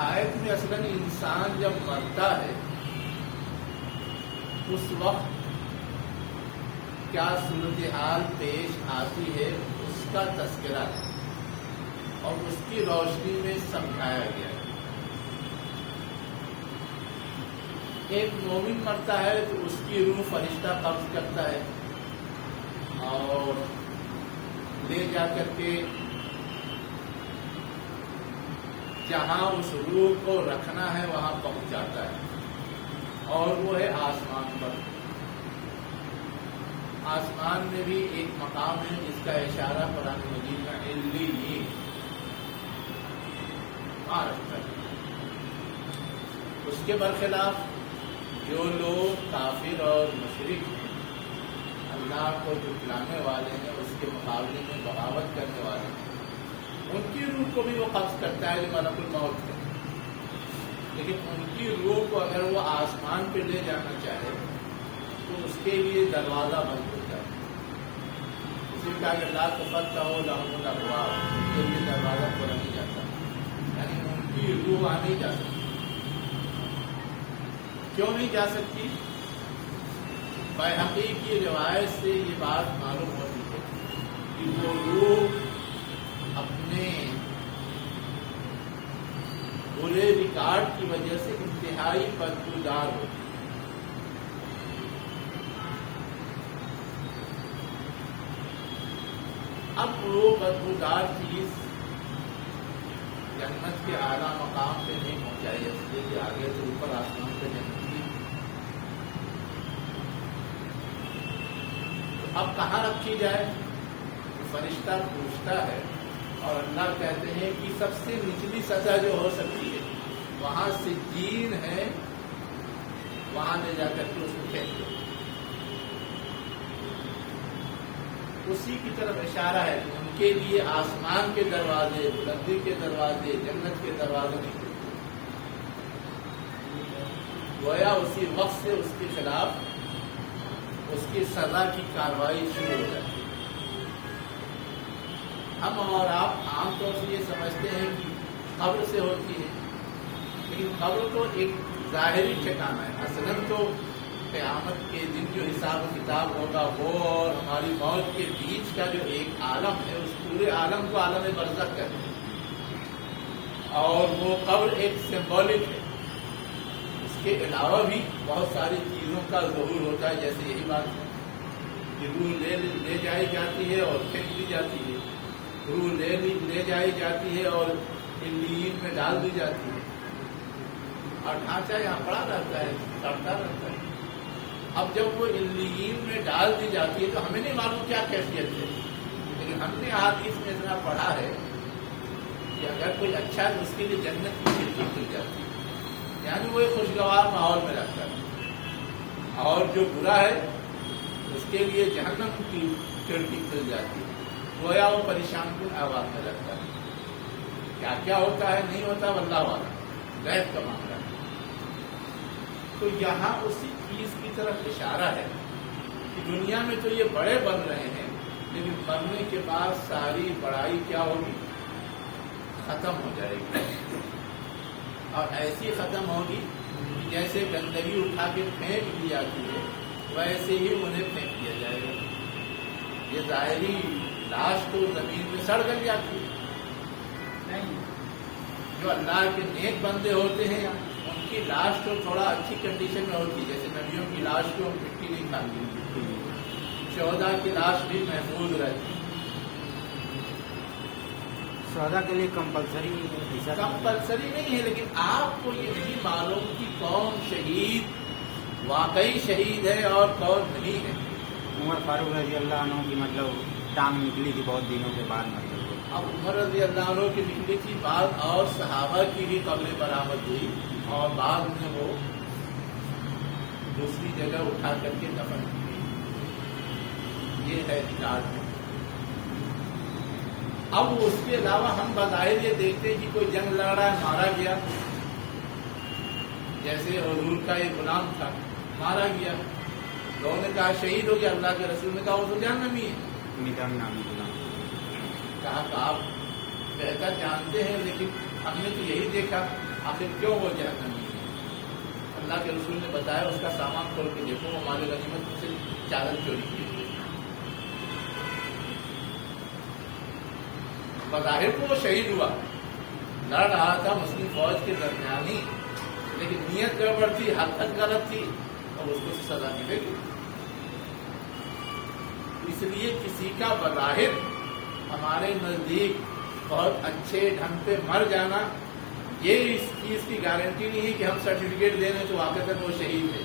آیت میں اصلاً انسان جب مرتا ہے اس وقت کیا صورتحال پیش آتی ہے اس کا تذکرہ ہے اور اس کی روشنی میں سمجھایا گیا ہے۔ ایک مومن مرتا ہے تو اس کی روح فرشتہ قبض کرتا ہے اور لے جا کر کے جہاں اس روح کو رکھنا ہے وہاں پہنچاتا ہے اور وہ ہے آسمان پر۔ آسمان میں بھی ایک مقام ہے جس کا اشارہ قرآن مجید میں علیین رکھتا ہے۔ اس کے برخلاف جو لوگ کافر اور مشرک ہیں، اللہ کو جھٹلانے والے ہیں، اس کے مقابلے میں بغاوت کرنے والے ہیں، ان کی روح کو بھی وہ قبض کرتا ہے جو ملک الموت ہے، لیکن ان کی روح کو اگر وہ آسمان پہ لے جانا چاہے تو اس کے لیے دروازہ بند ہوتا ہے۔ اسی کا کہ لا تفتح لهم الابواب، اس کے لیے دروازہ کھولا نہیں جاتا، یعنی ان کی روح آ نہیں جا سکتی۔ کیوں نہیں جا سکتی؟ بیہقی کی روایت سے یہ بات معلوم ہوتی ہے کہ وہ روح اپنے برے ریکارڈ کی وجہ سے انتہائی بدبودار ہوتی ہے۔ اب وہ بدبودار چیز جنت کے اعلیٰ مقام پہ نہیں پہنچائی جاتی کہ آگے سے اوپر آسمان پہ جنت کی، تو اب کہاں رکھی جائے؟ فرشتہ پوچھتا ہے اور اللہ کہتے ہیں کہ سب سے نچلی سطح جو ہو سکتی ہے وہاں سجین ہے، وہاں لے جا کر کے اس کو پھینک دو۔ اسی کی طرف اشارہ ہے کہ ان کے لیے آسمان کے دروازے، بلندی کے دروازے، جنت کے دروازے نہیں کھلتے۔ گویا اسی وقت سے اس کے خلاف اس کی سزا کی کارروائی شروع ہو جاتی ہے۔ ہم اور آپ عام طور سے یہ سمجھتے ہیں کہ قبر سے ہوتی ہے، لیکن قبر تو ایک ظاہری ٹھکانہ ہے، اصلاً تو قیامت کے دن جو حساب و کتاب ہوگا وہ اور ہماری موت کے بیچ کا جو ایک عالم ہے اس پورے عالم کو عالم برزخ کہتے ہیں، اور وہ قبر ایک سمبولک ہے۔ اس کے علاوہ بھی بہت ساری چیزوں کا ظہور ہوتا ہے، جیسے یہی بات ہے کہ روح لے جائی جاتی ہے اور پھینک دی جاتی ہے، روح لے جائی جاتی ہے اور علیین میں ڈال دی جاتی ہے، اور ڈھانچہ یہاں پڑا رہتا ہے، چڑھتا رہتا ہے۔ اب جب وہ علیین میں ڈال دی جاتی ہے تو ہمیں نہیں معلوم کیا کیفیت ہے، لیکن ہم نے حدیث میں اتنا پڑھا ہے کہ اگر کوئی اچھا ہے تو اس کے لیے جنت کی کھڑکی کھل جاتی ہے، یعنی وہ ایک خوشگوار ماحول میں رہتا ہے، اور جو برا ہے اس کے لیے جہنم کی کھڑکی کھل جاتی ہے، گویا وہ پریشان کن آواز میں رہتا ہے۔ کیا کیا ہوتا ہے نہیں ہوتا واللہ والا، غیب کا معاملہ ہے۔ تو یہاں اسی چیز کی طرف اشارہ ہے کہ دنیا میں تو یہ بڑے بن رہے ہیں، لیکن مرنے کے بعد ساری بڑائی کیا ہوگی؟ ختم ہو جائے گی، اور ایسی ختم ہوگی کہ جیسے گندگی اٹھا کے پھینک دی جاتی ہے ویسے ہی انہیں پھینک دیا جائے گا۔ یہ ظاہری لاش تو زمین میں سڑ گل جاتی ہے، نہیں، جو اللہ کے نیک بندے ہوتے ہیں ان کی لاش تو تھوڑا اچھی کنڈیشن میں ہوتی ہے، جیسے نبیوں کی لاش کو مٹی نہیں کھاتی، شہداء کی لاش بھی محفوظ رہتی ہے۔ شہداء کے لیے کمپلسری نہیں ہے، لیکن آپ کو یہ نہیں معلوم کہ کون شہید واقعی شہید ہے اور کون نہیں ہے۔ عمر فاروق رضی اللہ عنہ کی مطلب ٹانگ نکلی تھی بہت دنوں کے بعد، مطلب اب عمر رضی اللہ عنہ کی نکلی تھی بات، اور صحابہ کی بھی قبر برآمد ہوئی اور بعد میں وہ دوسری جگہ اٹھا کر کے دفن کی گئی۔ یہ ہے ریکارڈ۔ اب اس کے علاوہ ہم بظاہر یہ دیکھتے ہیں کہ کوئی جنگ لڑ رہا ہے، مارا گیا، جیسے حضور کا ایک غلام تھا، مارا گیا، لوگوں نے کہا شہید ہو گیا، اللہ کے رسول نے کہا وہ تو جہنمی ہے۔ نظام نامی غلام کہا کہ آپ بہتر جانتے ہیں، لیکن ہم نے تو یہی دیکھا आखिर क्यों वो जहन्नमी है? अल्लाह के रसूल ने बताया उसका सामान खोल के देखो, वो माल गनीमत से चादर चोरी की। बज़ाहिर तो वो शहीद हुआ, लड़ रहा था मुस्लिम फौज के दरमियान ही, लेकिन नीयत गड़बड़ थी, हरकत गलत थी, और उसको सजा मिलेगी। इसलिए किसी का बज़ाहिर हमारे नजदीक बहुत अच्छे ढंग पे मर जाना, ये इस चीज की गारंटी नहीं है कि हम सर्टिफिकेट दे रहे तो वाकई वो शहीद है।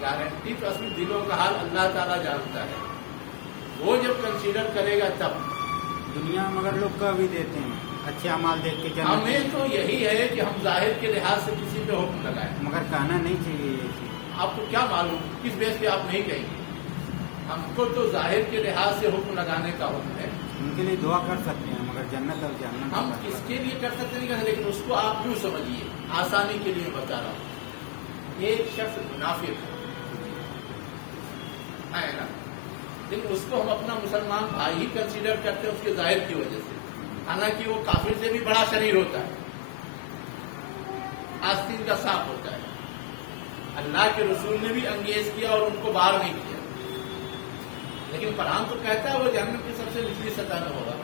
गारंटी तो असली दिलों का हाल अल्लाह ताला जानता है, वो जब कंसीडर करेगा तब। दुनिया में मगर लोग का भी देते हैं अच्छे अमाल देख के जन्नत। हमें तो यही है कि हम जाहिर के लिहाज से किसी पे हुक्म लगाएं, मगर कहना नहीं चाहिए ये चीज। आपको क्या मालूम किस बेस पे आप नहीं कहेंगे? हमको तो जाहिर के लिहाज से हुक्म लगाने का हुक्म है। उनके लिए दुआ कर सकते हैं, मगर जन्नत और जहन्नम हम किसके लिए कर सकते नहीं, लेकिन उसको आप क्यों समझिए, आसानी के लिए बता रहा हूँ। एक शख्स मुनाफिक है ना, लेकिन उसको हम अपना मुसलमान भाई ही कंसीडर करते हैं उसके जाहिर की वजह से, हालांकि वो काफिर से भी बड़ा शरीर होता है, आस्तीन का सांप होता है। अल्लाह के रसूल ने भी अंगेज किया और उनको बाहर नहीं किया, लेकिन कुरान तो कहता है वो जहन्नम की सबसे निचली सतह में होगा।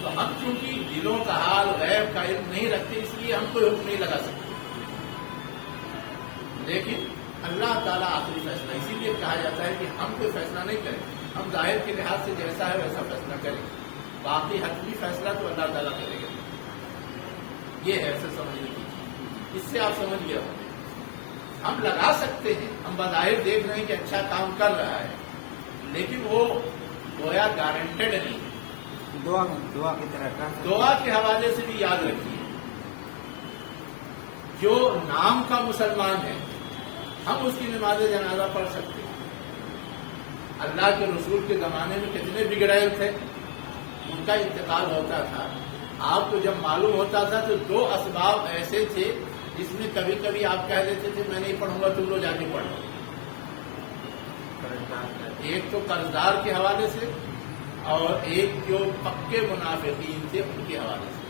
तो हम क्योंकि दिलों का हाल गैब का इल्म नहीं रखते, इसलिए हम कोई हुक्म नहीं लगा सकते। लेकिन अल्लाह ताला आखिरी फैसला, इसीलिए कहा जाता है कि हम कोई फैसला नहीं करें, हम जाहिर के लिहाज से जैसा है वैसा फैसला करें, बाकी हतमी फैसला तो अल्लाह ताला करेगा। ये है ऐसे समझने की चीज। इससे आप समझ गए होंगे, हम लगा सकते हैं, हम बज़ाहिर देख रहे हैं कि अच्छा काम कर रहा है, लेकिन वो गोया गारंटेड नहीं। दुआ की तरह का दुआ के हवाले से भी याद रखिए, जो नाम का मुसलमान है हम उसकी नमाज जनाजा पढ़ सकते हैं। अल्लाह के रसूल के जमाने में कितने बिगड़ैल थे, उनका इंतकाल होता था, आपको जब मालूम होता था तो दो असबाब ऐसे थे जिसमें कभी कभी आप कह देते थे मैं नहीं पढ़ूंगा, तुम लोग जाके पढ़ो। एक तो कर्जदार के हवाले से और एक जो पक्के मुनाफिकीन थे उनके हवाले से,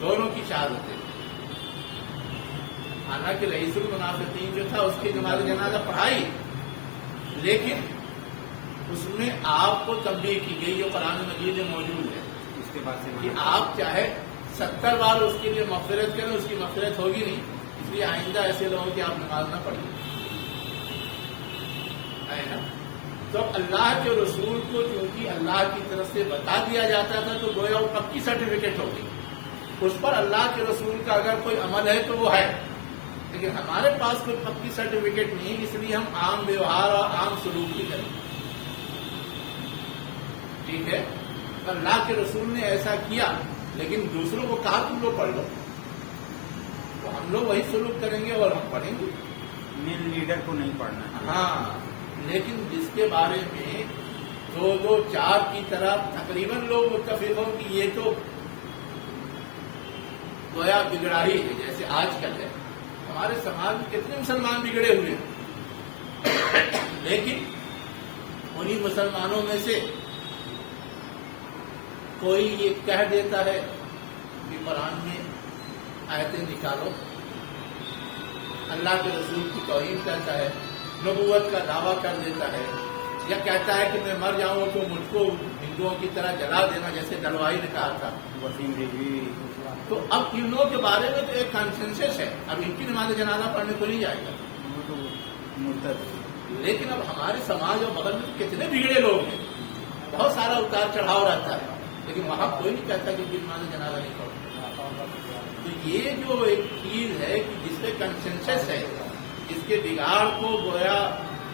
दोनों की शहादतें। हालांकि रईसुल मुनाफिकीन जो था उसकी नमाज जनाजा पढ़ाई, लेकिन उसमें आपको तंबीह की गई जो कुरान मजीद में मौजूद है इसके बाद कि आप चाहे 70 बार उसके लिए मग़फ़िरत करें, उसकी मग़फ़िरत होगी नहीं। इसलिए आइंदा ऐसे लोगों की आप नमाज ना पढ़िए, है ना। तो अल्लाह के रसूल को क्योंकि अल्लाह की तरफ से बता दिया जाता था तो गोया वो पक्की सर्टिफिकेट हो गई, उस पर अल्लाह के रसूल का अगर कोई अमल है तो वो है। लेकिन हमारे पास कोई पक्की सर्टिफिकेट नहीं है, इसलिए हम आम व्यवहार और आम सलूक ही करें। ठीक है, तो अल्लाह के रसूल ने ऐसा किया, लेकिन दूसरों को कहा तुम लोग पढ़ लो, तो हम लोग वही सलूक करेंगे और हम पढ़ेंगे। मेन लीडर को नहीं पढ़ना। हाँ, लेकिन जिसके बारे में दो चार की तरह तकरीबन लोग मुत्तफिक हों कि ये तो गोया बिगड़ा ही है, जैसे आजकल है हमारे समाज में कितने मुसलमान बिगड़े हुए हैं, लेकिन उन्हीं मुसलमानों में से कोई ये कह देता है कि कुरान में आयतें निकालो, अल्लाह के रसूल की तौहीन करता है, नबूवत का दावा कर देता है, या कहता है कि मैं मर जाऊं तो मुझको हिंदुओं की तरह जला देना, जैसे दलवाई ने कहा था वसीम रिजवी। तो अब इन लोगों के बारे में तो एक कंसेंसस है, अब इनकी नमाज जनाजा पढ़ने को नहीं जाएगा। वो तो मुर्तद। लेकिन अब हमारे समाज और बगल में कितने बिगड़े लोग हैं, बहुत सारा उतार चढ़ाव रहता है, लेकिन वहां कोई नहीं कहता कि नमाज जनाजा नहीं पढ़ो। तो ये जो एक चीज है कि जिसपे कंसेंसस है, जिसके बिगाड़ को गोया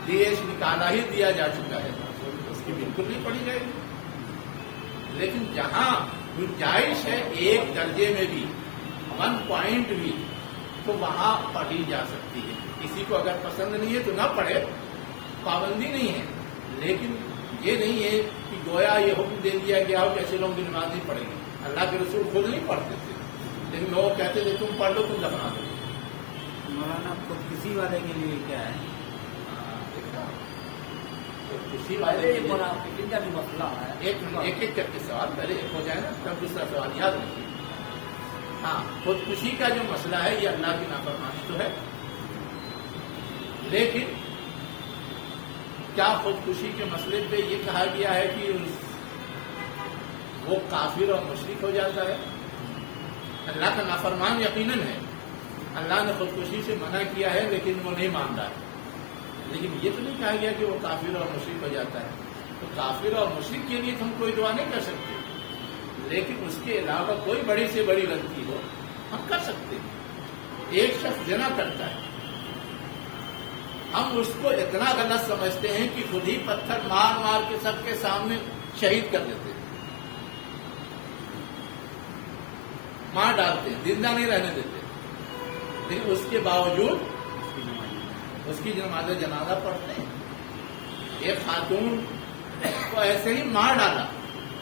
देश निकाला ही दिया जा चुका है, उसकी बिल्कुल नहीं पढ़ी जाएगी। लेकिन जहां गुंजाइश है एक दर्जे में भी, 1 पॉइंट भी, तो वहां पढ़ी जा सकती है। किसी को अगर पसंद नहीं है तो ना पढ़े, पाबंदी नहीं है, लेकिन ये नहीं है कि गोया ये हुक्म दे दिया गया हो कि ऐसे लोग भी नमाज नहीं पढ़ेंगे। अल्लाह के रसूल खुद नहीं पढ़ते थे, लेकिन लोग कहते थे तुम पढ़ लो, तुम दफना दो। मौलाना खुद किसी वाले के लिए क्या है? तो किसी वाले के लिए मुनाफिकीन का जो मसला है, एक करके सवाल पहले एक हो जाए ना, तब दूसरा सवाल याद रखिए। हाँ, खुदकुशी का जो मसला है ये अल्लाह की नाफरमानी तो है, लेकिन क्या खुदकुशी के मसले पे ये कहा गया है कि वो काफिर और मुशरिक हो जाता है? अल्लाह का नाफरमान यकीनन है, अल्लाह ने खुदकुशी से मना किया है, लेकिन वो नहीं मान रहा है। लेकिन ये तो नहीं कहा गया कि वो काफिर और मुशरिक हो जाता है। तो काफिर और मुशरिक के लिए तो हम कोई दुआ नहीं कर सकते, लेकिन उसके अलावा कोई बड़ी से बड़ी गलती हो हम कर सकते हैं। एक शख्स ज़िना करता है, हम उसको इतना गलत समझते हैं कि खुद ही पत्थर मार मार के सबके सामने शहीद कर देते हैं, मार डालते हैं, जिंदा नहीं रहने देते, लेकिन उसके बावजूद उसकी नमाज़ जनाजा पढ़ते हैं। एक खातून को ऐसे ही मार डाला,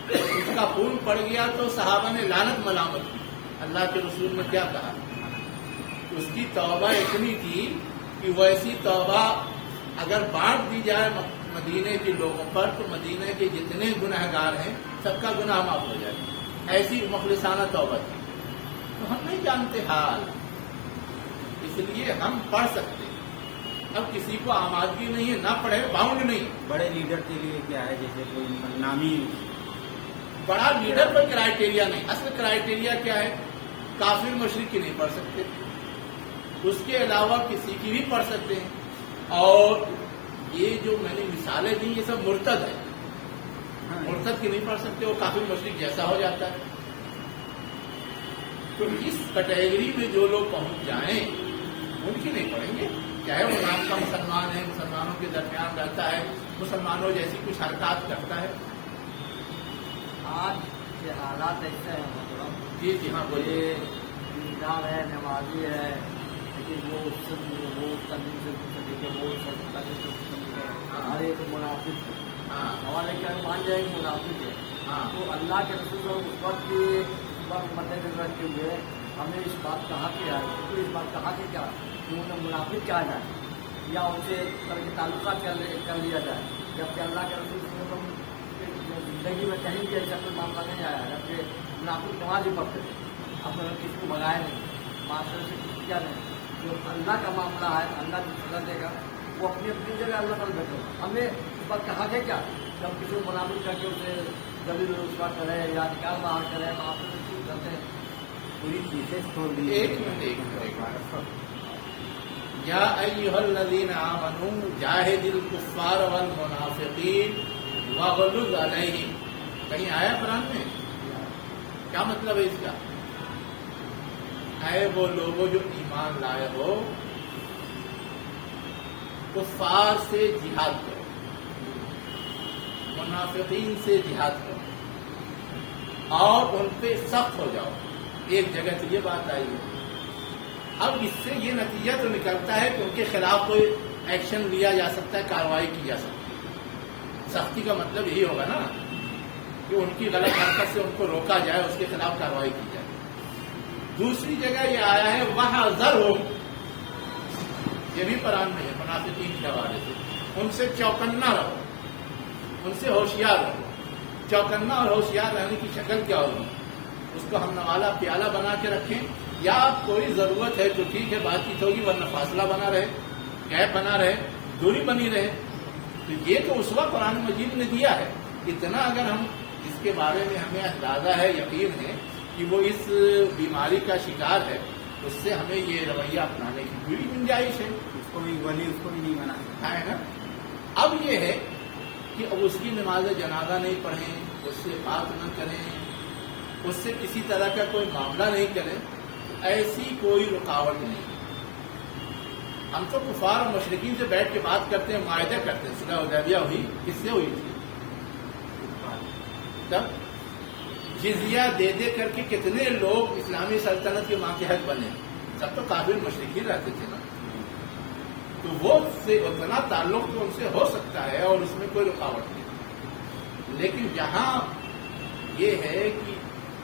उसका खून पड़ गया तो सहाबा ने लानत मलामत की। अल्लाह के रसूल ने क्या कहा? उसकी तौबा इतनी थी कि वैसी तौबा अगर बांट दी जाए मदीने के लोगों पर तो मदीने के जितने गुनहगार हैं सबका गुनाह माफ हो जाए। ऐसी मुखलिसाना तौबा थी। तो हम नहीं जानते हाल, इसलिए हम पढ़ सकते। अब किसी को आमादगी नहीं है, ना पढ़े, बाउंड नहीं। बड़े लीडर के लिए क्या है, जैसे कोई नामी बड़ा लीडर पर क्राइटेरिया नहीं। असल क्राइटेरिया क्या है? काफिर मुशरिक की नहीं पढ़ सकते, उसके अलावा किसी की भी पढ़ सकते हैं। और ये जो मैंने मिसालें दी ये सब मुर्तद है। मुर्तद की नहीं पढ़ सकते, वो काफिर मुशरिक जैसा हो जाता है। तो इस कैटेगरी में जो लोग पहुंच जाएं उनकी नहीं पढ़ेंगे। चाहे वो नाम का मुसलमान है, मुसलमानों के दरमियान रहता है, मुसलमानों जैसी कुछ हरकत करता है। आज के हालात ऐसे हैं, मतलब जी जी हाँ बोलिए। दीनदार है, नमाजी है, लेकिन वो तंजीम से सलीके, वो तंजीम से सलीके, हर एक मुनाफिक है। हाँ हमारे क्या मान जाएंगे मुनाफिक है। हाँ तो अल्लाह के रसूल उस वक्त की मद्देनजर रखते हुए हमें इस बात कहा कि तो इस बात कहा कि क्या उन्हें मुनाफिक क्या जाए या उनसे तरह ताल्लुका कर लिया जाए, जबकि अल्लाह के रसूल जिंदगी में कहीं भी ऐसा कोई मामला नहीं आया है। जबकि मुनाफिक नमाज ही पढ़ते थे, अपने किसी को भगाए नहीं, मास्टर से कुछ किया नहीं। जो अल्लाह का मामला है, अल्लाह जो सजा देगा वो अपनी अपनी जगह अल्लाह पर बैठे। हमें इस बात कहा है क्या, जब किसी को मुनाफिक करके उसे दलील रुस्वा करे या निकाल बाहर करे, मास्टर से कुछ करते हैं। पूरी चीजें छोड़ दी। एक मिनट। या अय्युहल्लज़ीना आमनू जाहिदिल कुफ्फार वल मुनाफिकीन वग़लुज़ अलैहिम। कहीं आया कुरान में? क्या मतलब है इसका? है वो लोगों जो ईमान लाए हो, कुफ्फार से जिहाद करो, मुनाफिकीन से जिहाद करो और उन पे सख्त हो जाओ। एक जगह तो ये बात आई है। अब इससे ये नतीजा तो निकलता है कि उनके खिलाफ कोई एक्शन लिया जा सकता है, कार्रवाई की जा सकती है। सख्ती का मतलब यही होगा ना कि उनकी गलत हरकत से उनको रोका जाए, उसके खिलाफ कार्रवाई की जाए। दूसरी जगह ये आया है वहज़रहुम, ये भी कुरान में है, मुनाफिकीन के हवाले से। उनसे चौकन्ना रहो, उनसे होशियार रहो। चौकन्ना और होशियार रहने की शक्ल क्या होगी? उसको हम नवाला प्याला बना के रखें, या कोई जरूरत है तो ठीक है बातचीत होगी, वरना फासला बना रहे, गैप बना रहे, दूरी बनी रहे। तो ये तो उस वक्त कुरान मजीद ने दिया है। इतना अगर हम इसके बारे में हमें अंदाजा है, यकीन है कि वो इस बीमारी का शिकार है, उससे हमें ये रवैया अपनाने की पूरी गुंजाइश है। उसको भी वली उसको भी नहीं बना है ना। अब ये है कि अब उसकी नमाज जनाजा नहीं पढ़ें, उससे बात न करें, उससे किसी तरह का कोई मामला नहीं करें, ऐसी कोई रुकावट नहीं। हम तो कुफार और मुशरिकीन से बैठ के बात करते हैं, मुआहदा करते हैं। सुलह हुदैबिया हुई, किससे हुई थी? तब जिजिया दे दे करके कितने लोग इस्लामी सल्तनत के मातहत बने, सब तो काफिर मुशरिकीन रहते थे ना। तो वो से उतना ताल्लुक तो उनसे हो सकता है और उसमें कोई रुकावट नहीं। लेकिन जहां ये है कि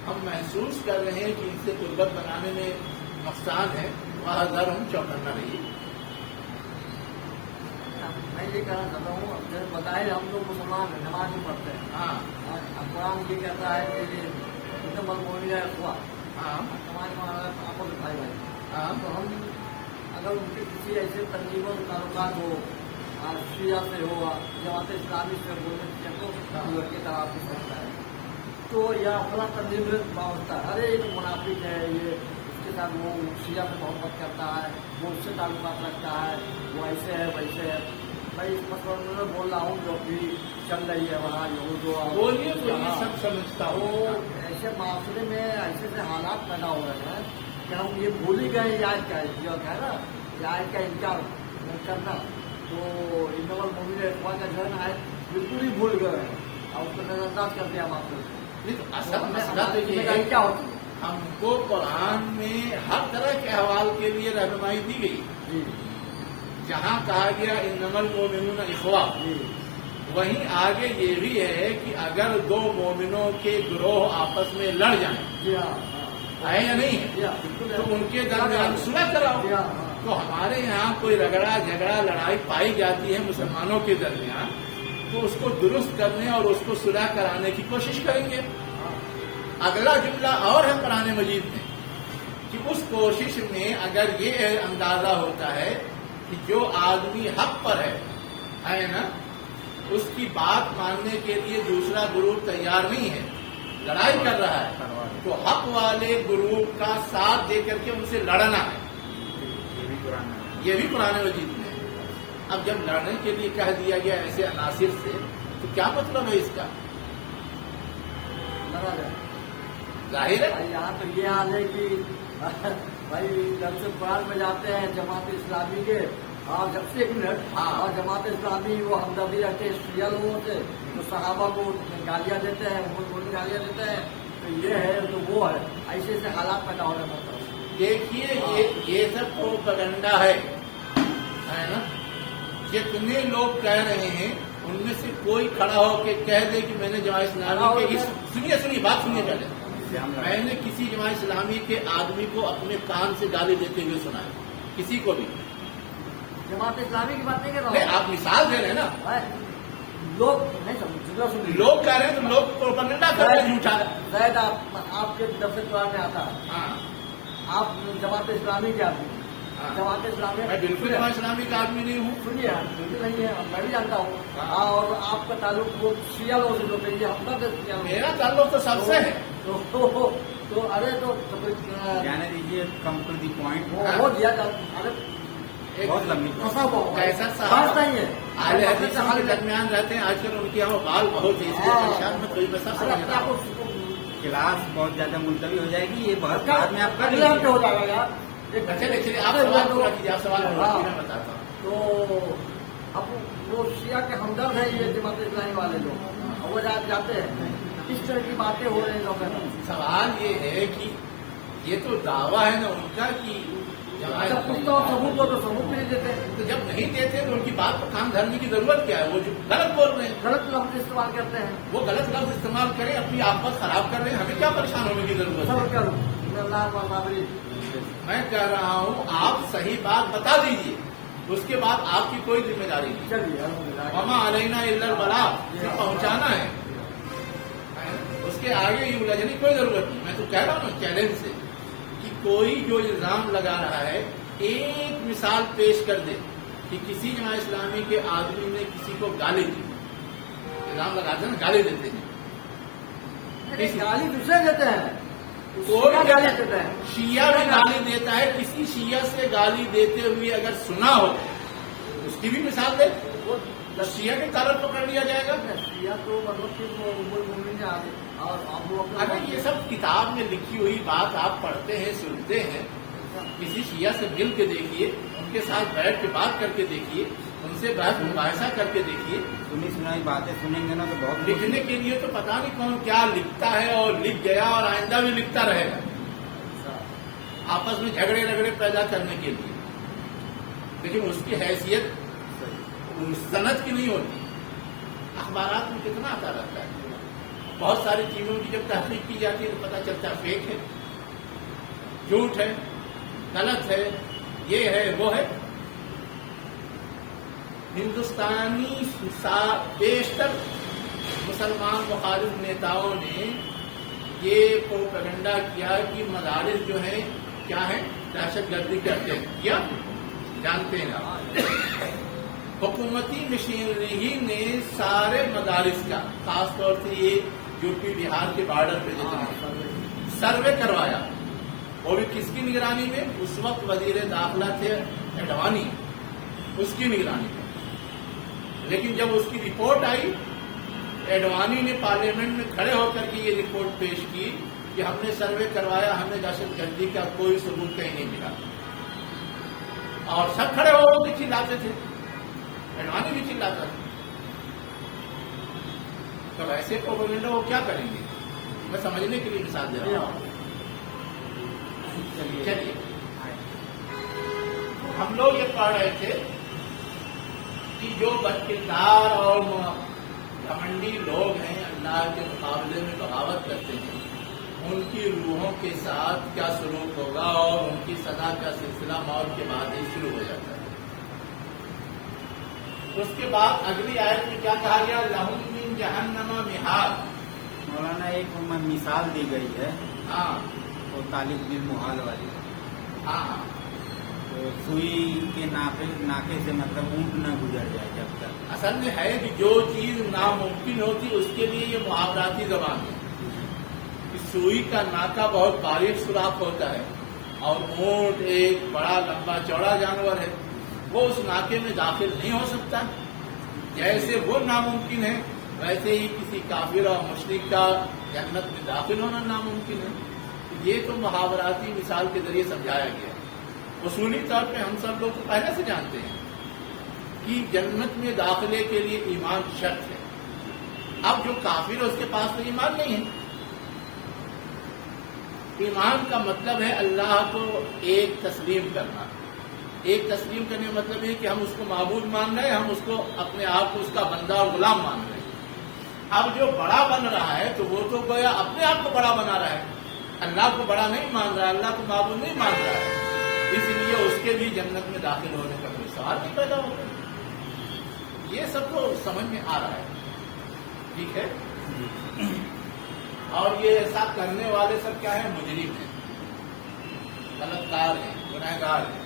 हम महसूस कर रहे हैं कि इनसे तुर्बत बनाने में नुकसान है, वह हज़ार हम चौकन्ना रहिए। मैं ये कहना चाहता हूँ, जैसे बताए हम लोग मुसलमान हैं, नमाज भी पढ़ते हैं। हाँ कुरान ये कहता है कि हुआ हाँ समाज में आपस में भाई भाई, हाँ तो हम अगर उनके किसी ऐसे तंजीमों ताल्लुकात हो, शिया से हो, जमात इस्लामी से बोलने को के तरह भी सकता है, तो यह अपना तंजीम होता है, अरे ये तो मुनाफिक है, ये इसके साथ वो शिया से मोहब्बत करता है, वो उससे ताल्लुकात रखता है, वो ऐसे है वैसे है। मैं इस मसले में बोल रहा हूँ जो भी चल रही है वहाँ बोलिए तो ये सब समझता तो हूँ। ऐसे माशरे में ऐसे ऐसे हालात पैदा हो रहे हैं कि हम ये भूल ही गए याद का जो है ना, याद का इनकार करना, तो इनवल मोमिन इखवान का जो है ना बिल्कुल ही भूल गए हैं और उसको नजरअंदाज कर दिया माफ नहीं तो असल मसला तो ये है क्या होती है। हमको कुरान में हर तरह के अहवाल के लिए रहनुमाई दी गई। जी जहाँ कहा गया इन्नमल मोमिनून इखवा, जी वहीं आगे ये भी है कि अगर दो मोमिनों के ग्रोह आपस में लड़ जाएं, जी हाँ है या नहीं है, जी हाँ बिल्कुल तो उनके दरमियान सुलह कराओ। जी हाँ हाँ तो हमारे यहाँ कोई रगड़ा झगड़ा लड़ाई पाई जाती है मुसलमानों के दरमियान, तो उसको दुरुस्त करने और उसको सुलह कराने की कोशिश करेंगे। अगला जुमला और है कुरान मजीद में कि उस कोशिश में अगर ये अंदाजा होता है कि जो आदमी हक पर है ना, उसकी बात मानने के लिए दूसरा ग्रुप तैयार नहीं है, लड़ाई कर रहा है, तो हक वाले ग्रुप का साथ दे करके उनसे लड़ना है। ये भी कुरान मजीद में है। अब जब लड़ने के लिए कह दिया गया ऐसे अनासिर से, तो क्या मतलब है इसका? लगा जाए जाहिर है भाई यहाँ तो ये हाल है कि भाई जब से कुरान में जाते हैं जमात इस्लामी के, और जब से 1 मिनट, हाँ। और जमात इस्लामी वो हमदर्दी रखते हैं शिया लोगों से, तो सहाबा को गालियाँ देते हैं, उनको गालियाँ देते हैं, तो ये है तो वो है, ऐसे ऐसे हालात पैदा हो रहे हैं। देखिए ये सब प्रोपेगेंडा है ना। जितने लोग कह रहे हैं उनमें से कोई खड़ा होकर कह दे कि मैंने जमात इस्लामी के इस सुनिए बात सुनिए पहले, मैंने किसी जमात इस्लामी के आदमी को अपने कान से गाली देते हुए सुना है, किसी को भी जमात इस्लामी की बात नहीं कर रहा नहीं। हूँ, आप मिसाल दे रहे हैं ना, लोग नहीं समझ, लोग कह रहे हैं तो लोग प्रोपेगेंडा कर रहे हैं झूठा। शायद आपके दफ्तर कुरान में आता है, हाँ आप जमात इस्लामी के आदमी, हाँ। जमात इस्लामी मैं बिल्कुल जमात इस्लामी का आदमी नहीं हूँ। सुनिए बिल्कुल नहीं है, मैं भी जानता हूँ, हाँ। और आपका ताल्लुक वो शिया लोगों से होते हैं, हमदा से शिया लोग। मेरा ताल्लुक तो सबसे है। तो अरे तो जाने दीजिए, कम टू दी पॉइंट। हो दिया अरे एक बहुत लंबी फंसा हुआ कैसा बात साहब नहीं है, आले हदीस के दरमियान रहते हैं, आजकल उनके यहाँ बाल बहुत है, इसलिए हाँ। परेशान मत कोई बस अरे अपने आप को क्लास बहुत ज्यादा मुलतवी हो जाएगी, ये बहुत बाद में आप कर अगले हफ्ते हो लीजिए। जाएगा यार। चलिए आप सवाल पूरा कीजिए, आप सवाल पूरा कीजिए, मैं बताता हूँ। तो अब वो शिया के हमदर्द है ये जमात इस्लामी वाले लोग, वो जाते हैं, इस तरह की बातें हो रही हैं। सवाल ये है कि ये तो दावा है ना उनका कि अच्छा पूछता हूँ सबूत हो तो सबूत नहीं देते, तो जब नहीं देते तो उनकी बात पर काम धरने की जरूरत क्या है? वो जो गलत बोल रहे हैं, गलत लफ्ज इस्तेमाल करते हैं, वो गलत लफ्ज इस्तेमाल करें, अपनी आपस खराब कर रहे हैं, हमें क्या परेशान होने की जरूरत सब है? करूँ मैं कह रहा हूँ आप सही बात बता दीजिए, उसके बाद आपकी कोई जिम्मेदारी नहीं। चलिए मामा अलैना इल्लल बलाग, सिर्फ पहुंचाना है, उसके आगे ये उलझने की कोई जरूरत नहीं। मैं तो कह रहा हूँ चैलेंज से कि कोई जो इल्जाम लगा रहा है, एक मिसाल पेश कर दे कि किसी जमात इस्लामी के आदमी ने किसी को गाली दी। इल्जाम लगाते हैं ना, गाली देते हैं, गाली दूसरे देते हैं, कोई गाली देते हैं, शिया भी गाली देता है, किसी शिया से गाली देते हुए अगर सुना हो उसकी भी मिसाल दे, वो शिया के कारण पकड़ लिया जाएगा। शिया तो मतलब कि वो मुमिन है आगे, और आप वो अपना अगर ये सब किताब में लिखी हुई बात आप पढ़ते हैं, सुनते हैं, किसी शिया से मिल के देखिए, उनके साथ बैठ के बात करके देखिए, उनसे बहस मुबाहिसा करके देखिए। सुनी सुनाई बातें सुनेंगे ना तो बहुत लिखने के लिए तो पता नहीं कौन क्या लिखता है, और लिख गया और आइंदा भी लिखता रहेगा, आपस में झगड़े रगड़े पैदा करने के लिए, लेकिन उसकी हैसियत सनद की नहीं होती। अखबारात में कितना आता रहता है, बहुत सारी चीजों की जब तहकीक की जाती है तो पता चलता है फेक है, झूठ है, गलत है, ये है वो है। हिंदुस्तानी बेशतर मुसलमान मुखालिफ नेताओं ने یہ پروپیگنڈا کیا کہ مدارس جو ہیں کیا ہیں دہشت گردی کرتے ہیں، کیا جانتے ہیں آپ؟ حکومتی مشینری نے سارے مدارس کا، خاص طور سے یہ یو پی بہار کے بارڈر پہ جتنے سروے کروایا، وہ بھی کس کی نگرانی میں؟ اس وقت وزیر داخلہ تھے اڈوانی، اس کی نگرانی میں۔ لیکن جب اس کی رپورٹ آئی، اڈوانی نے پارلیمنٹ میں کھڑے ہو کر کے یہ رپورٹ پیش کی کہ ہم نے سروے کروایا، ہمیں دہشت گردی کا کوئی ثبوت کہیں نہیں ملا، اور سب کھڑے ہو کے چلاتے تھے، اڈوانی بھی چلاتا تھا۔ تو ایسے پروپیگنڈا وہ کیا کریں گے؟ میں سمجھنے کے لیے مثال دے رہا ہوں۔ چلیے ہم لوگ یہ پڑھ رہے تھے کہ جو بدکردار اور گھمنڈی لوگ ہیں، اللہ کے مقابلے میں بغاوت کرتے ہیں، ان کی روحوں کے ساتھ کیا سلوک ہوگا اور ان کی سزا کا سلسلہ موت کے بعد ہی شروع ہو جاتا ہے۔ اس کے بعد اگلی آیت میں کیا کہا گیا؟ لہم من جہنم مہاد۔ مولانا ایک مثال دی گئی ہے، ہاں وہ طالب بن محال والی، ہاں تو سوئی کے ناکے سے مطلب اونٹ نہ گزر جائے جب تک۔ اصل میں ہے کہ جو چیز ناممکن ہوتی اس کے لیے یہ محاوراتی زبان ہے کہ سوئی کا ناکا بہت باریک سوراخ ہوتا ہے اور اونٹ ایک بڑا لمبا چوڑا جانور ہے، وہ اس ناکے میں داخل نہیں ہو سکتا۔ جیسے وہ ناممکن ہے ویسے ہی کسی کافر اور مشرک کا جنت میں داخل ہونا ناممکن ہے۔ یہ تو محاوراتی مثال کے ذریعے سمجھایا گیا۔ اصولی طور پہ ہم سب لوگ تو پہلے سے جانتے ہیں کہ جنت میں داخلے کے لیے ایمان شرط ہے۔ اب جو کافر ہے اس کے پاس تو ایمان نہیں ہے۔ ایمان کا مطلب ہے اللہ کو ایک تسلیم کرنا۔ ایک تسلیم کرنے کا مطلب ہے کہ ہم اس کو معبود مان رہے ہیں، ہم اس کو اپنے آپ کو اس کا بندہ اور غلام مان رہے ہیں۔ اب جو بڑا بن رہا ہے تو وہ تو گویا اپنے آپ کو بڑا بنا رہا ہے، اللہ کو بڑا نہیں مان رہا ہے، اللہ کو معبود نہیں مان رہا ہے، اس لیے اس کے بھی جنت میں داخل ہونے کا کوئی سوال نہیں پیدا ہوتا۔ یہ سب تو سمجھ میں آ رہا ہے، ٹھیک ہے؟ اور یہ ایسا کرنے والے سب کیا ہیں؟ مجرم ہیں، غلط کار ہیں، گناہ گار ہیں،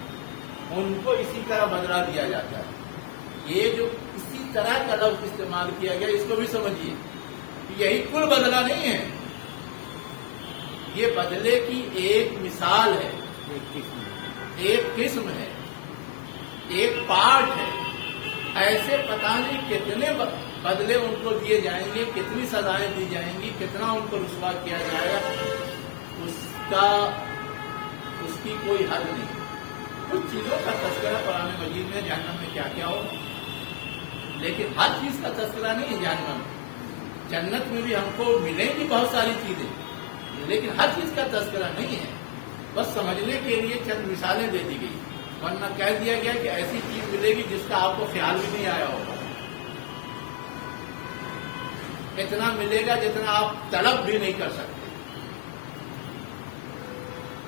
ان کو اسی طرح بدلہ دیا جاتا ہے۔ یہ جو اسی طرح کا لفظ استعمال کیا گیا اس کو بھی سمجھیے کہ یہی کل بدلہ نہیں ہے، یہ بدلے کی ایک مثال ہے، ایک قسم ہے، ایک پارٹ ہے۔ ایسے پتہ نہیں کتنے بدلے ان کو دیے جائیں گے، کتنی سزائیں دی جائیں گی، کتنا ان کو رسوا کیا جائے گا، اس کی کوئی حد نہیں۔ کچھ چیزوں کا تذکرہ قرآن مجید میں جہنم میں کیا کیا ہو، لیکن ہر چیز کا تذکرہ نہیں ہے جہنم میں۔ جنت میں بھی ہم کو ملیں گی بہت ساری چیزیں، لیکن ہر چیز کا تذکرہ نہیں ہے، بس سمجھنے کے لیے چند مثالیں دے دی گئی، ورنہ کہہ دیا گیا کہ ایسی چیز ملے گی جس کا آپ کو خیال بھی نہیں آیا ہوگا، اتنا ملے گا جتنا آپ طلب بھی نہیں کر سکتے۔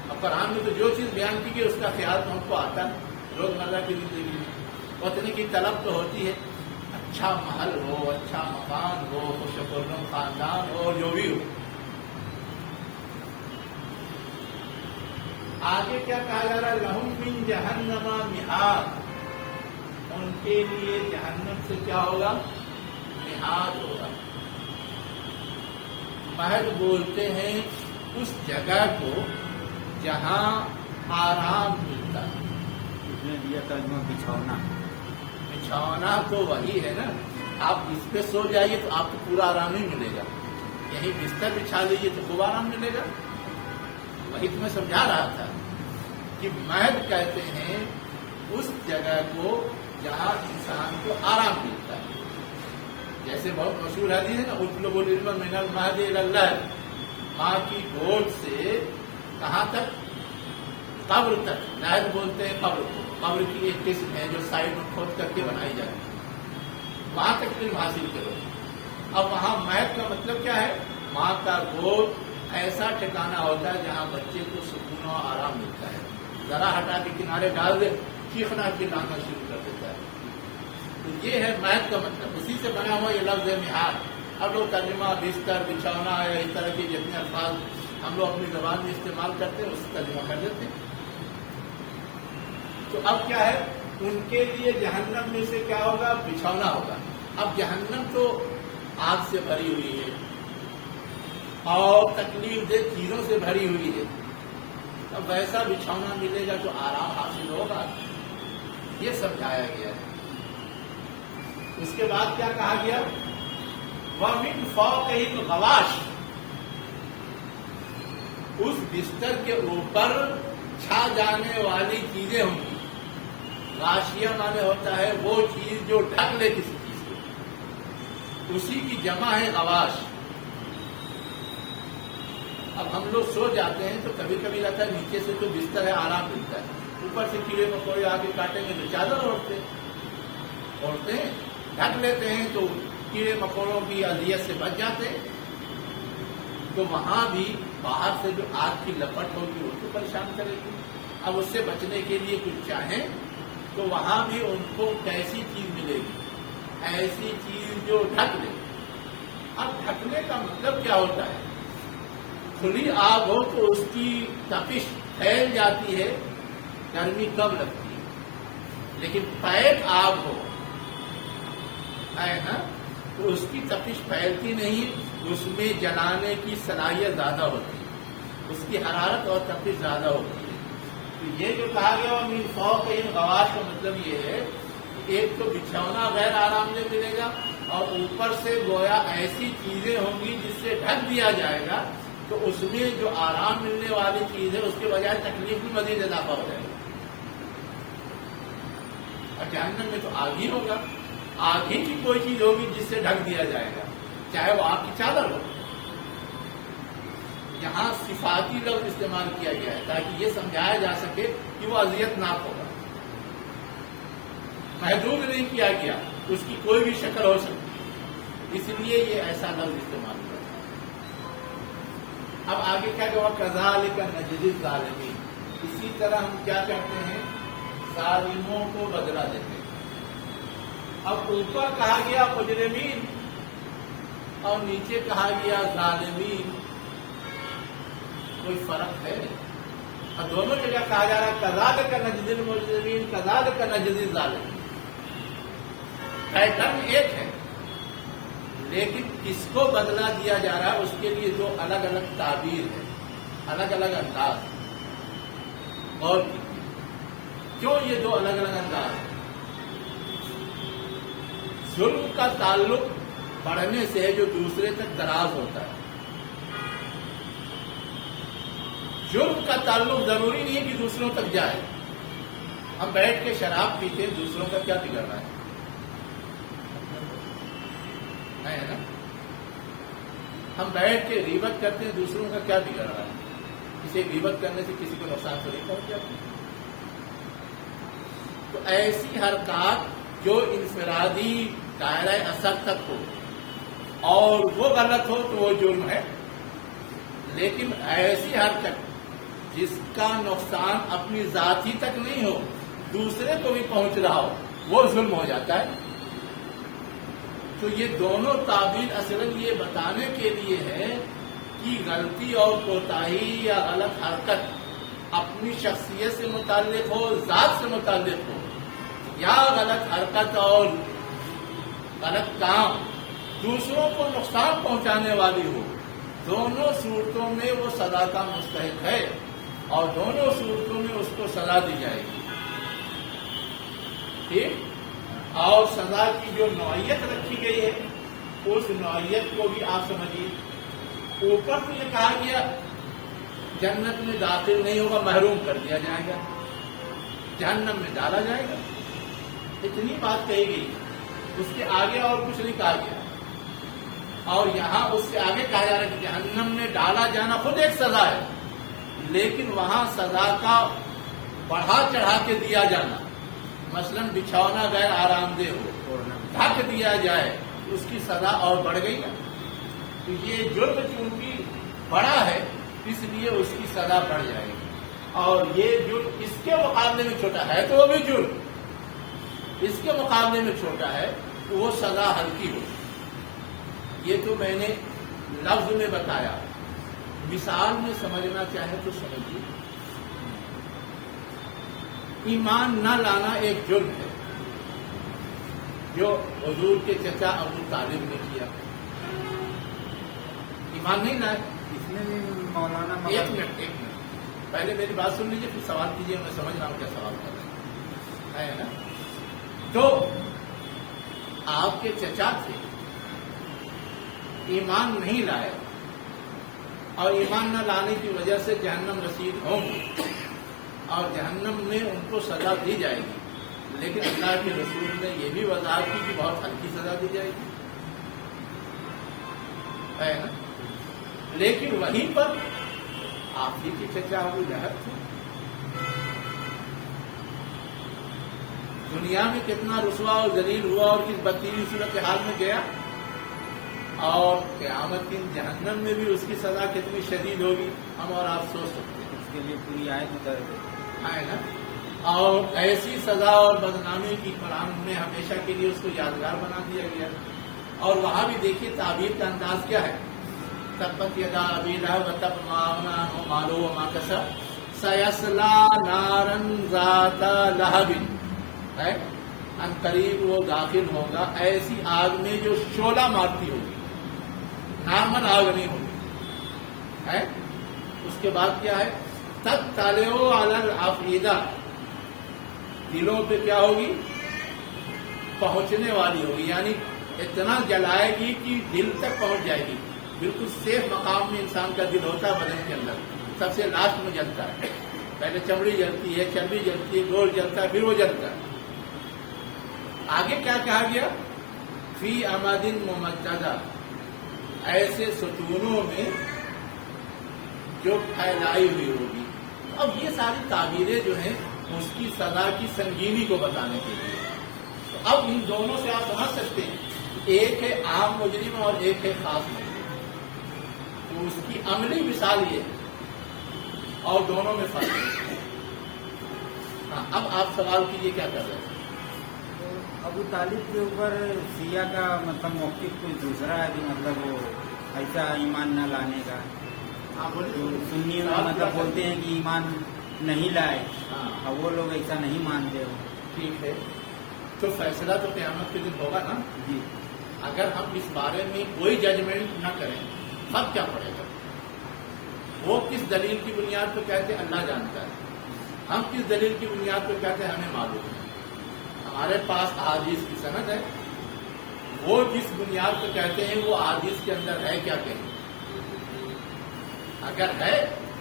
اب قرآن میں تو جو چیز بیان کی گئی اس کا خیال تو ہم کو آتا ہے روزمرہ کی زندگی میں، اتنے کی طلب تو ہوتی ہے، اچھا محل ہو، اچھا مکان ہو، خوش و خرم خاندان ہو، جو بھی ہو۔ آگے کیا کہا جا رہا ہے؟ لہم من جہنم مہاد، ان کے لیے جہنم سے کیا ہوگا؟ مہاد ہوگا۔ مہد بولتے ہیں اس جگہ کو جہاں آرام ملتا ہے۔ اس نے دیا ترجمہ بچھونا۔ بچھونا تو وہی ہے نا، آپ اس پہ سو جائیے تو آپ کو پورا آرام نہیں ملے گا، یہیں بستر بچھا لیجیے تو خوب آرام ملے گا۔ وہی تو میں سمجھا رہا تھا کہ مہد کہتے ہیں اس جگہ کو جہاں انسان کو آرام ملتا ہے۔ جیسے بہت مشہور حدیث ہے نا، اطلب العلم من المہد الی اللحد، ماں کی گود سے کہاں تک؟ قبر تک۔ لحد بولتے ہیں قبر کو، قبر کی ایک قسم ہے جو سائڈ میں کھود کر کے بنائی جاتی ہے، وہاں تک علم حاصل کرو۔ اب وہاں مہد کا مطلب کیا ہے؟ ماں کا گود ایسا ٹھکانہ ہوتا ہے جہاں بچے کو سکون و آرام ملتا ہے، ذرا ہٹا کے کنارے ڈال دے چیخنا چلانا شروع کر دیتا ہے۔ تو یہ ہے مہد کا مطلب، اسی سے بنا ہوا یہ لفظ ہے مہاد۔ अब लोग तर्जुमा बिस्तर बिछौना या इस तरह के जितने अल्फाज हम लोग अपनी ज़बान में इस्तेमाल करते हैं उससे तर्जुमा कर देते हैं। तो अब क्या है, उनके लिए जहन्नम में से क्या होगा, बिछौना होगा। अब जहन्नम तो आग से भरी हुई है और तकलीफ दे चीज़ों से भरी हुई है। अब वैसा बिछौना मिलेगा तो आराम हासिल होगा, ये समझाया गया है। उसके बाद क्या कहा गया, वह मिन फौक़िहिम गवाश, उस बिस्तर के ऊपर छा जाने वाली चीजें होंगी। गाशिया माने होता है वो चीज जो ढक ले किसी चीज को, उसी की जमा है गवाश। अब हम लोग सो जाते हैं तो कभी कभी लगता है नीचे से तो बिस्तर है, आराम मिलता है, ऊपर से कीड़े मकोड़े आके काटेंगे तो चादर ओढ़ते हैं, ढक लेते हैं तो कीड़े मकोड़ों की अजियत से बच जाते हैं। तो वहां भी बाहर से जो आग की लपट होगी वो तो परेशान करेगी। अब उससे बचने के लिए कुछ चाहें तो वहां भी उनको कैसी चीज मिलेगी, ऐसी चीज जो ढक ले। अब ढकने का मतलब क्या होता है, खुली आग हो तो उसकी तपिश फैल जाती है, गर्मी कम लगती है, लेकिन पैक आग हो है ना तो उसकी तपिश फैलती नहीं, उसमें जलाने की सलाहियत ज्यादा होती है, उसकी हरारत और तपिश ज्यादा होती है। तो ये जो कहा गया मिन फौक़िहिम गवाश का मतलब ये है कि एक तो बिछौना गैर आरामदेह मिलेगा और ऊपर से गोया ऐसी चीजें होंगी जिससे ढक दिया जाएगा, तो उसमें जो आराम मिलने वाली चीज है उसके बजाय तकलीफ में मजीद इजाफा हो जाएगा। और जहन्नम में तो आग ही होगा, आग ही की कोई चीज होगी जिससे ढक दिया जाएगा, चाहे वो आग की चादर हो। यहां सिफाती लफ्ज इस्तेमाल किया गया है ताकि ये समझाया जा सके कि वो अजियतनाक होगा, महदूद नहीं किया गया, उसकी कोई भी शक्ल हो सकती, इसलिए ये ऐसा लफ्ज इस्तेमाल किया। अब आगे क्या कहा, कज़ालिका नजज़ी ज़ालिमीन, इसी तरह हम क्या करते हैं, ज़ालिमों को बदला देते हैं। अब ऊपर कहा गया मुजरिमीन और नीचे कहा गया ज़ालिमीन, कोई फर्क है? और दोनों जगह कहा जा रहा है कज़ालिका नजज़िल मुजरिमीन, कज़ालिका नजज़ी ज़ालिमीन, पैटर्न एक है, लेकिन किसको बदला दिया जा रहा है उसके लिए दो अलग अलग ताबीर है, अलग अलग अंदाज। और क्यों ये दो अलग अलग अंदाज है? जुल्म का ताल्लुक बढ़ने से है जो दूसरे तक दराज होता है। जुल्म का ताल्लुक जरूरी नहीं है कि दूसरों तक जाए। हम बैठ के शराब पीते हैं, दूसरों का क्या बिगड़ रहा है ना? हम बैठ के गीबत करते हैं, दूसरों का क्या बिगड़ रहा है? इसे गीबत करने से किसी को नुकसान तो नहीं पहुंच जाता। तो ऐसी हरकत जो इंफरादी दायरा असर तक हो और वो गलत हो तो वो जुर्म है, लेकिन ऐसी हरकत जिसका नुकसान अपनी जाति तक नहीं हो, दूसरे को भी पहुंच रहा हो, वो जुल्म हो जाता है। तो ये दोनों ताबीर असलन ये बताने के लिए है कि गलती और कोताही या गलत हरकत अपनी शख्सियत से मुताल्लिक हो, जात से मुताल्लिक हो, या गलत हरकत और गलत काम दूसरों को नुकसान पहुंचाने वाली हो, दोनों सूरतों में वो सजा का मुस्तहिक है और दोनों सूरतों में उसको सजा दी जाएगी। ठीक? और सजा की जो नौइयत रखी गई है उस नौइयत को भी आप समझिए। ऊपर तो ये कहा गया जन्नत में दाखिल नहीं होगा, महरूम कर दिया जाएगा, जहन्नम में डाला जाएगा, इतनी बात कही गई। उसके आगे और कुछ नहीं कहा गया। और यहां उससे आगे कहा जा रहा है कि जहन्नम में डाला जाना खुद एक सजा है, लेकिन वहां सजा का बढ़ा चढ़ा के दिया जाना, मसलन बिछौना गैर आरामदेह हो, ढक दिया जाए, उसकी सजा और बढ़ गई ना। तो ये जुर्म चूंकि बड़ा है इसलिए उसकी सजा बढ़ जाएगी। और ये जुर्म इसके मुकाबले में छोटा है तो वो भी जुर्म इसके मुकाबले में छोटा है तो वो सजा हल्की होगी। یہ تو میں نے لفظ میں بتایا، مثال میں سمجھنا چاہے تو سمجھیے، ایمان نہ لانا ایک جرم ہے جو حضور کے چچا ابو طالب نے کیا، ایمان نہیں لائے۔ اس میں بھی مولانا ایک منٹ پہلے میری بات سن لیجیے پھر سوال کیجیے، میں سمجھ رہا ہوں کیا سوال کر رہے ہیں، ہے نا؟ تو آپ کے چچا تھے، ایمان نہیں لائے اور ایمان نہ لانے کی وجہ سے جہنم رسید ہوں گے اور جہنم میں ان کو سزا دی جائے گی، لیکن اللہ کے رسول نے یہ بھی وضاحت کی کہ بہت ہلکی سزا دی جائے گی، ہے نا؟ لیکن وہیں پر آپ ہی کے چچا ابو لہب تھے، دنیا میں کتنا رسوا اور ذلیل ہوا اور کس بدترین صورتحال میں گیا، اور قیامت کی جہنم میں بھی اس کی سزا کتنی شدید ہوگی ہم اور آپ سوچ سکتے ہیں، اس کے لیے پوری آیت اتر گئی ہے نا؟ اور ایسی سزا اور بدنامی کی قرآن میں ہمیشہ کے لیے اس کو یادگار بنا دیا گیا، اور وہاں بھی دیکھیے تعبیر کا انداز کیا ہے، تبت یدا ابی لہب وتب ما اغنی عنہ مالہ وما کسب سیصلی نارا ذات لہب، ہے ان قریب وہ داخل ہوگا ایسی آگ میں جو شعلہ مارتی ہوگی، نارمل آگ نہیں ہوگی، ہے؟ اس کے بعد کیا ہے، تطلع علی الافئدہ، دلوں پہ کیا ہوگی، پہنچنے والی ہوگی، یعنی اتنا جلائے گی کہ دل تک پہنچ جائے گی، بالکل سیف مقام میں انسان کا دل ہوتا ہے بدن کے اندر، سب سے لاسٹ میں جلتا ہے، پہلے چمڑی جلتی ہے، چربی جلتی ہے، گوشت جلتا ہے، پھر وہ جلتا ہے۔ آگے کیا کہا گیا، فی امد ممددہ، ایسے ستونوں میں جو پھیلائی ہوئی ہوگی۔ اب یہ ساری تعبیریں جو ہیں اس کی سزا کی سنگینی کو بتانے کے لیے، تو اب ان دونوں سے آپ سمجھ سکتے ہیں، ایک ہے عام مجرم اور ایک ہے خاص مجرم، تو اس کی عملی مثال یہ ہے اور دونوں میں فرق ہے۔ ہاں اب آپ سوال کیجیے کیا کر رہے ہیں؟ ابو طالب کے اوپر شیعہ کا مطلب موقف کوئی دوسرا ہے کہ مطلب وہ ایسا ایمان نہ لانے کا، آپ تو سنی مطلب بولتے ہیں کہ ایمان نہیں لائے، اور وہ لوگ ایسا نہیں مانتے ہو۔ ٹھیک ہے، تو فیصلہ تو قیامت کے دن ہوگا نا۔ جی، اگر ہم اس بارے میں کوئی ججمنٹ نہ کریں فرق کیا پڑے گا؟ وہ کس دلیل کی بنیاد پہ کہتے ہیں اللہ جانتا ہے، ہم کس دلیل کی بنیاد پہ کہتے ہیں ہمیں معلوم ہے، ہمارے پاس احادیث کی سند ہے، وہ جس بنیاد پہ کہتے ہیں وہ احادیث کے اندر ہے کیا کہیں، اگر ہے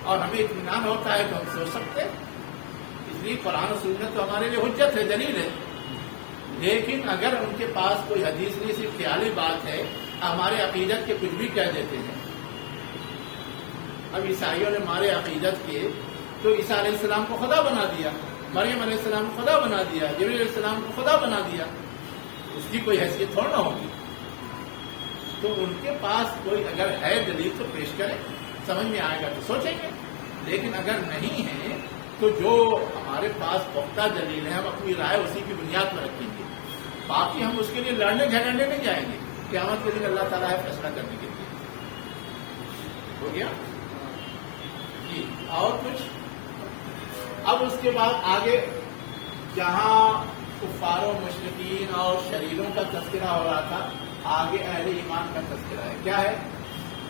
اور ہمیں اطمینان ہوتا ہے تو ہم سوچ سکتے ہیں، اس لیے قرآن و سنت تو ہمارے لیے حجت ہے، دلیل ہے۔ لیکن اگر ان کے پاس کوئی حدیث نہیں، صرف خیالی بات ہے، ہمارے عقیدت کے کچھ بھی کہہ دیتے ہیں۔ اب عیسائیوں نے ہمارے عقیدت کے تو عیسیٰ علیہ السلام کو خدا بنا دیا، مریم علیہ السلام کو خدا بنا دیا، جبریل علیہ السلام کو خدا بنا دیا، اس کی کوئی حیثیت تھوڑا نہ ہوگی۔ تو ان کے پاس کوئی اگر ہے دلیل تو پیش کریں، سمجھ میں آئے گا تو سوچیں گے، لیکن اگر نہیں ہے تو جو ہمارے پاس پختہ دلیل ہے ہم اپنی رائے اسی کی بنیاد پر رکھیں گے، باقی ہم اس کے لیے لڑنے جھگڑنے نہیں جائیں گے، قیامت کے دن اللہ تعالیٰ ہے فیصلہ کرنے کے لیے۔ ہو گیا جی، اور کچھ؟ اب اس کے بعد آگے جہاں کفار و مشرکین اور شریروں کا تذکرہ ہو رہا تھا، آگے اہل ایمان کا تذکرہ ہے، کیا ہے؟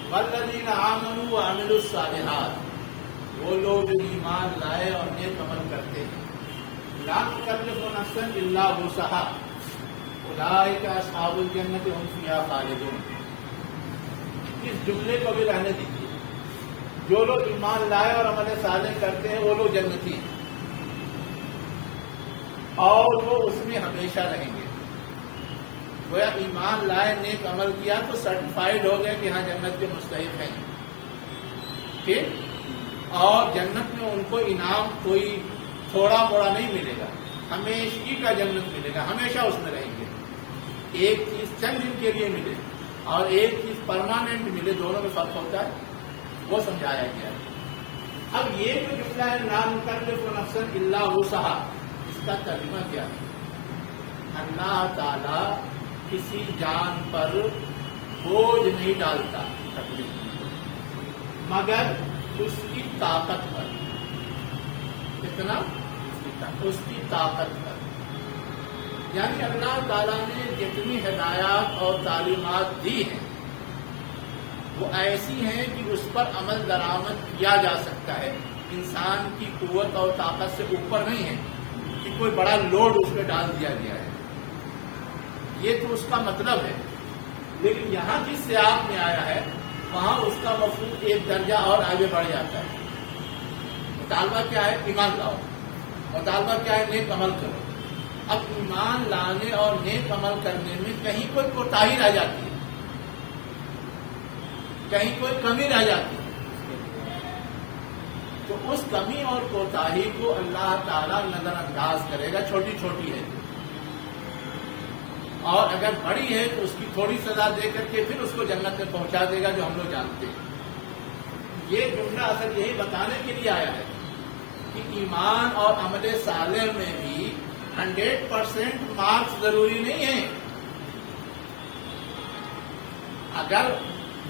والذین آمنوا وعملوا الصالحات، وہ لوگ جو ایمان لائے اور نیک عمل کرتے ہیں، لا نکلف نفسا الا وسعها اولئک اصحاب الجنۃ هم فیہا خالدون۔ اس جملے کو بھی رہنے دیجیے، جو لوگ ایمان لائے اور عمل صالح کرتے ہیں وہ لوگ جنتی ہیں اور وہ اس میں ہمیشہ رہیں گے۔ گویا ایمان لائے نیک عمل کیا تو سرٹیفائیڈ ہو گیا کہ ہاں جنت کے مستحق ہیں، ٹھیک؟ اور جنت میں ان کو انعام کوئی تھوڑا موڑا نہیں ملے گا، ہمیشگی کا جنت ملے گا، ہمیشہ اس میں رہیں گے۔ ایک چیز چند دن کے لیے ملے اور ایک چیز پرماننٹ ملے، دونوں میں فرق ہوتا ہے، وہ سمجھایا گیا ہے۔ اب یہ جو جملہ ہے لا نکلف نفسا الا وسعها، اس کا ترجمہ کیا ہے؟ اللہ تعالی کسی جان پر बोझ नहीं डालता मगर उसकी ताकत पर। कितना? उसकी ताकत पर। यानी अल्लाह ताला ने जितनी हिदायत और तालीमात दी हैं वो ऐसी हैं कि उस पर अमल दरामद किया जा सकता है। इंसान की कुव्वत और ताकत से ऊपर नहीं है कि कोई बड़ा लोड उस पर डाल दिया गया है, ये तो उसका मतलब है। लेकिन यहाँ जिस सियाक में आया है वहाँ उसका मफहूम एक दर्जा और आगे बढ़ जाता है। मुतालबा क्या है? ईमान लाओ। मुतालबा क्या है? नेक अमल करो। अब ईमान लाने और नेक अमल करने में कहीं कोई कोताही रह जाती है, कहीं कोई कमी रह जाती है, तो उस कमी और कोताही को अल्लाह ताला नजरअंदाज करेगा। छोटी छोटी है और अगर बड़ी है तो उसकी थोड़ी सजा दे करके फिर उसको जन्नत में पहुंचा देगा, जो हम लोग जानते हैं। ये जुमला असल यही बताने के लिए आया है कि ईमान और अमले सालेह में भी 100% मार्क्स जरूरी नहीं है। अगर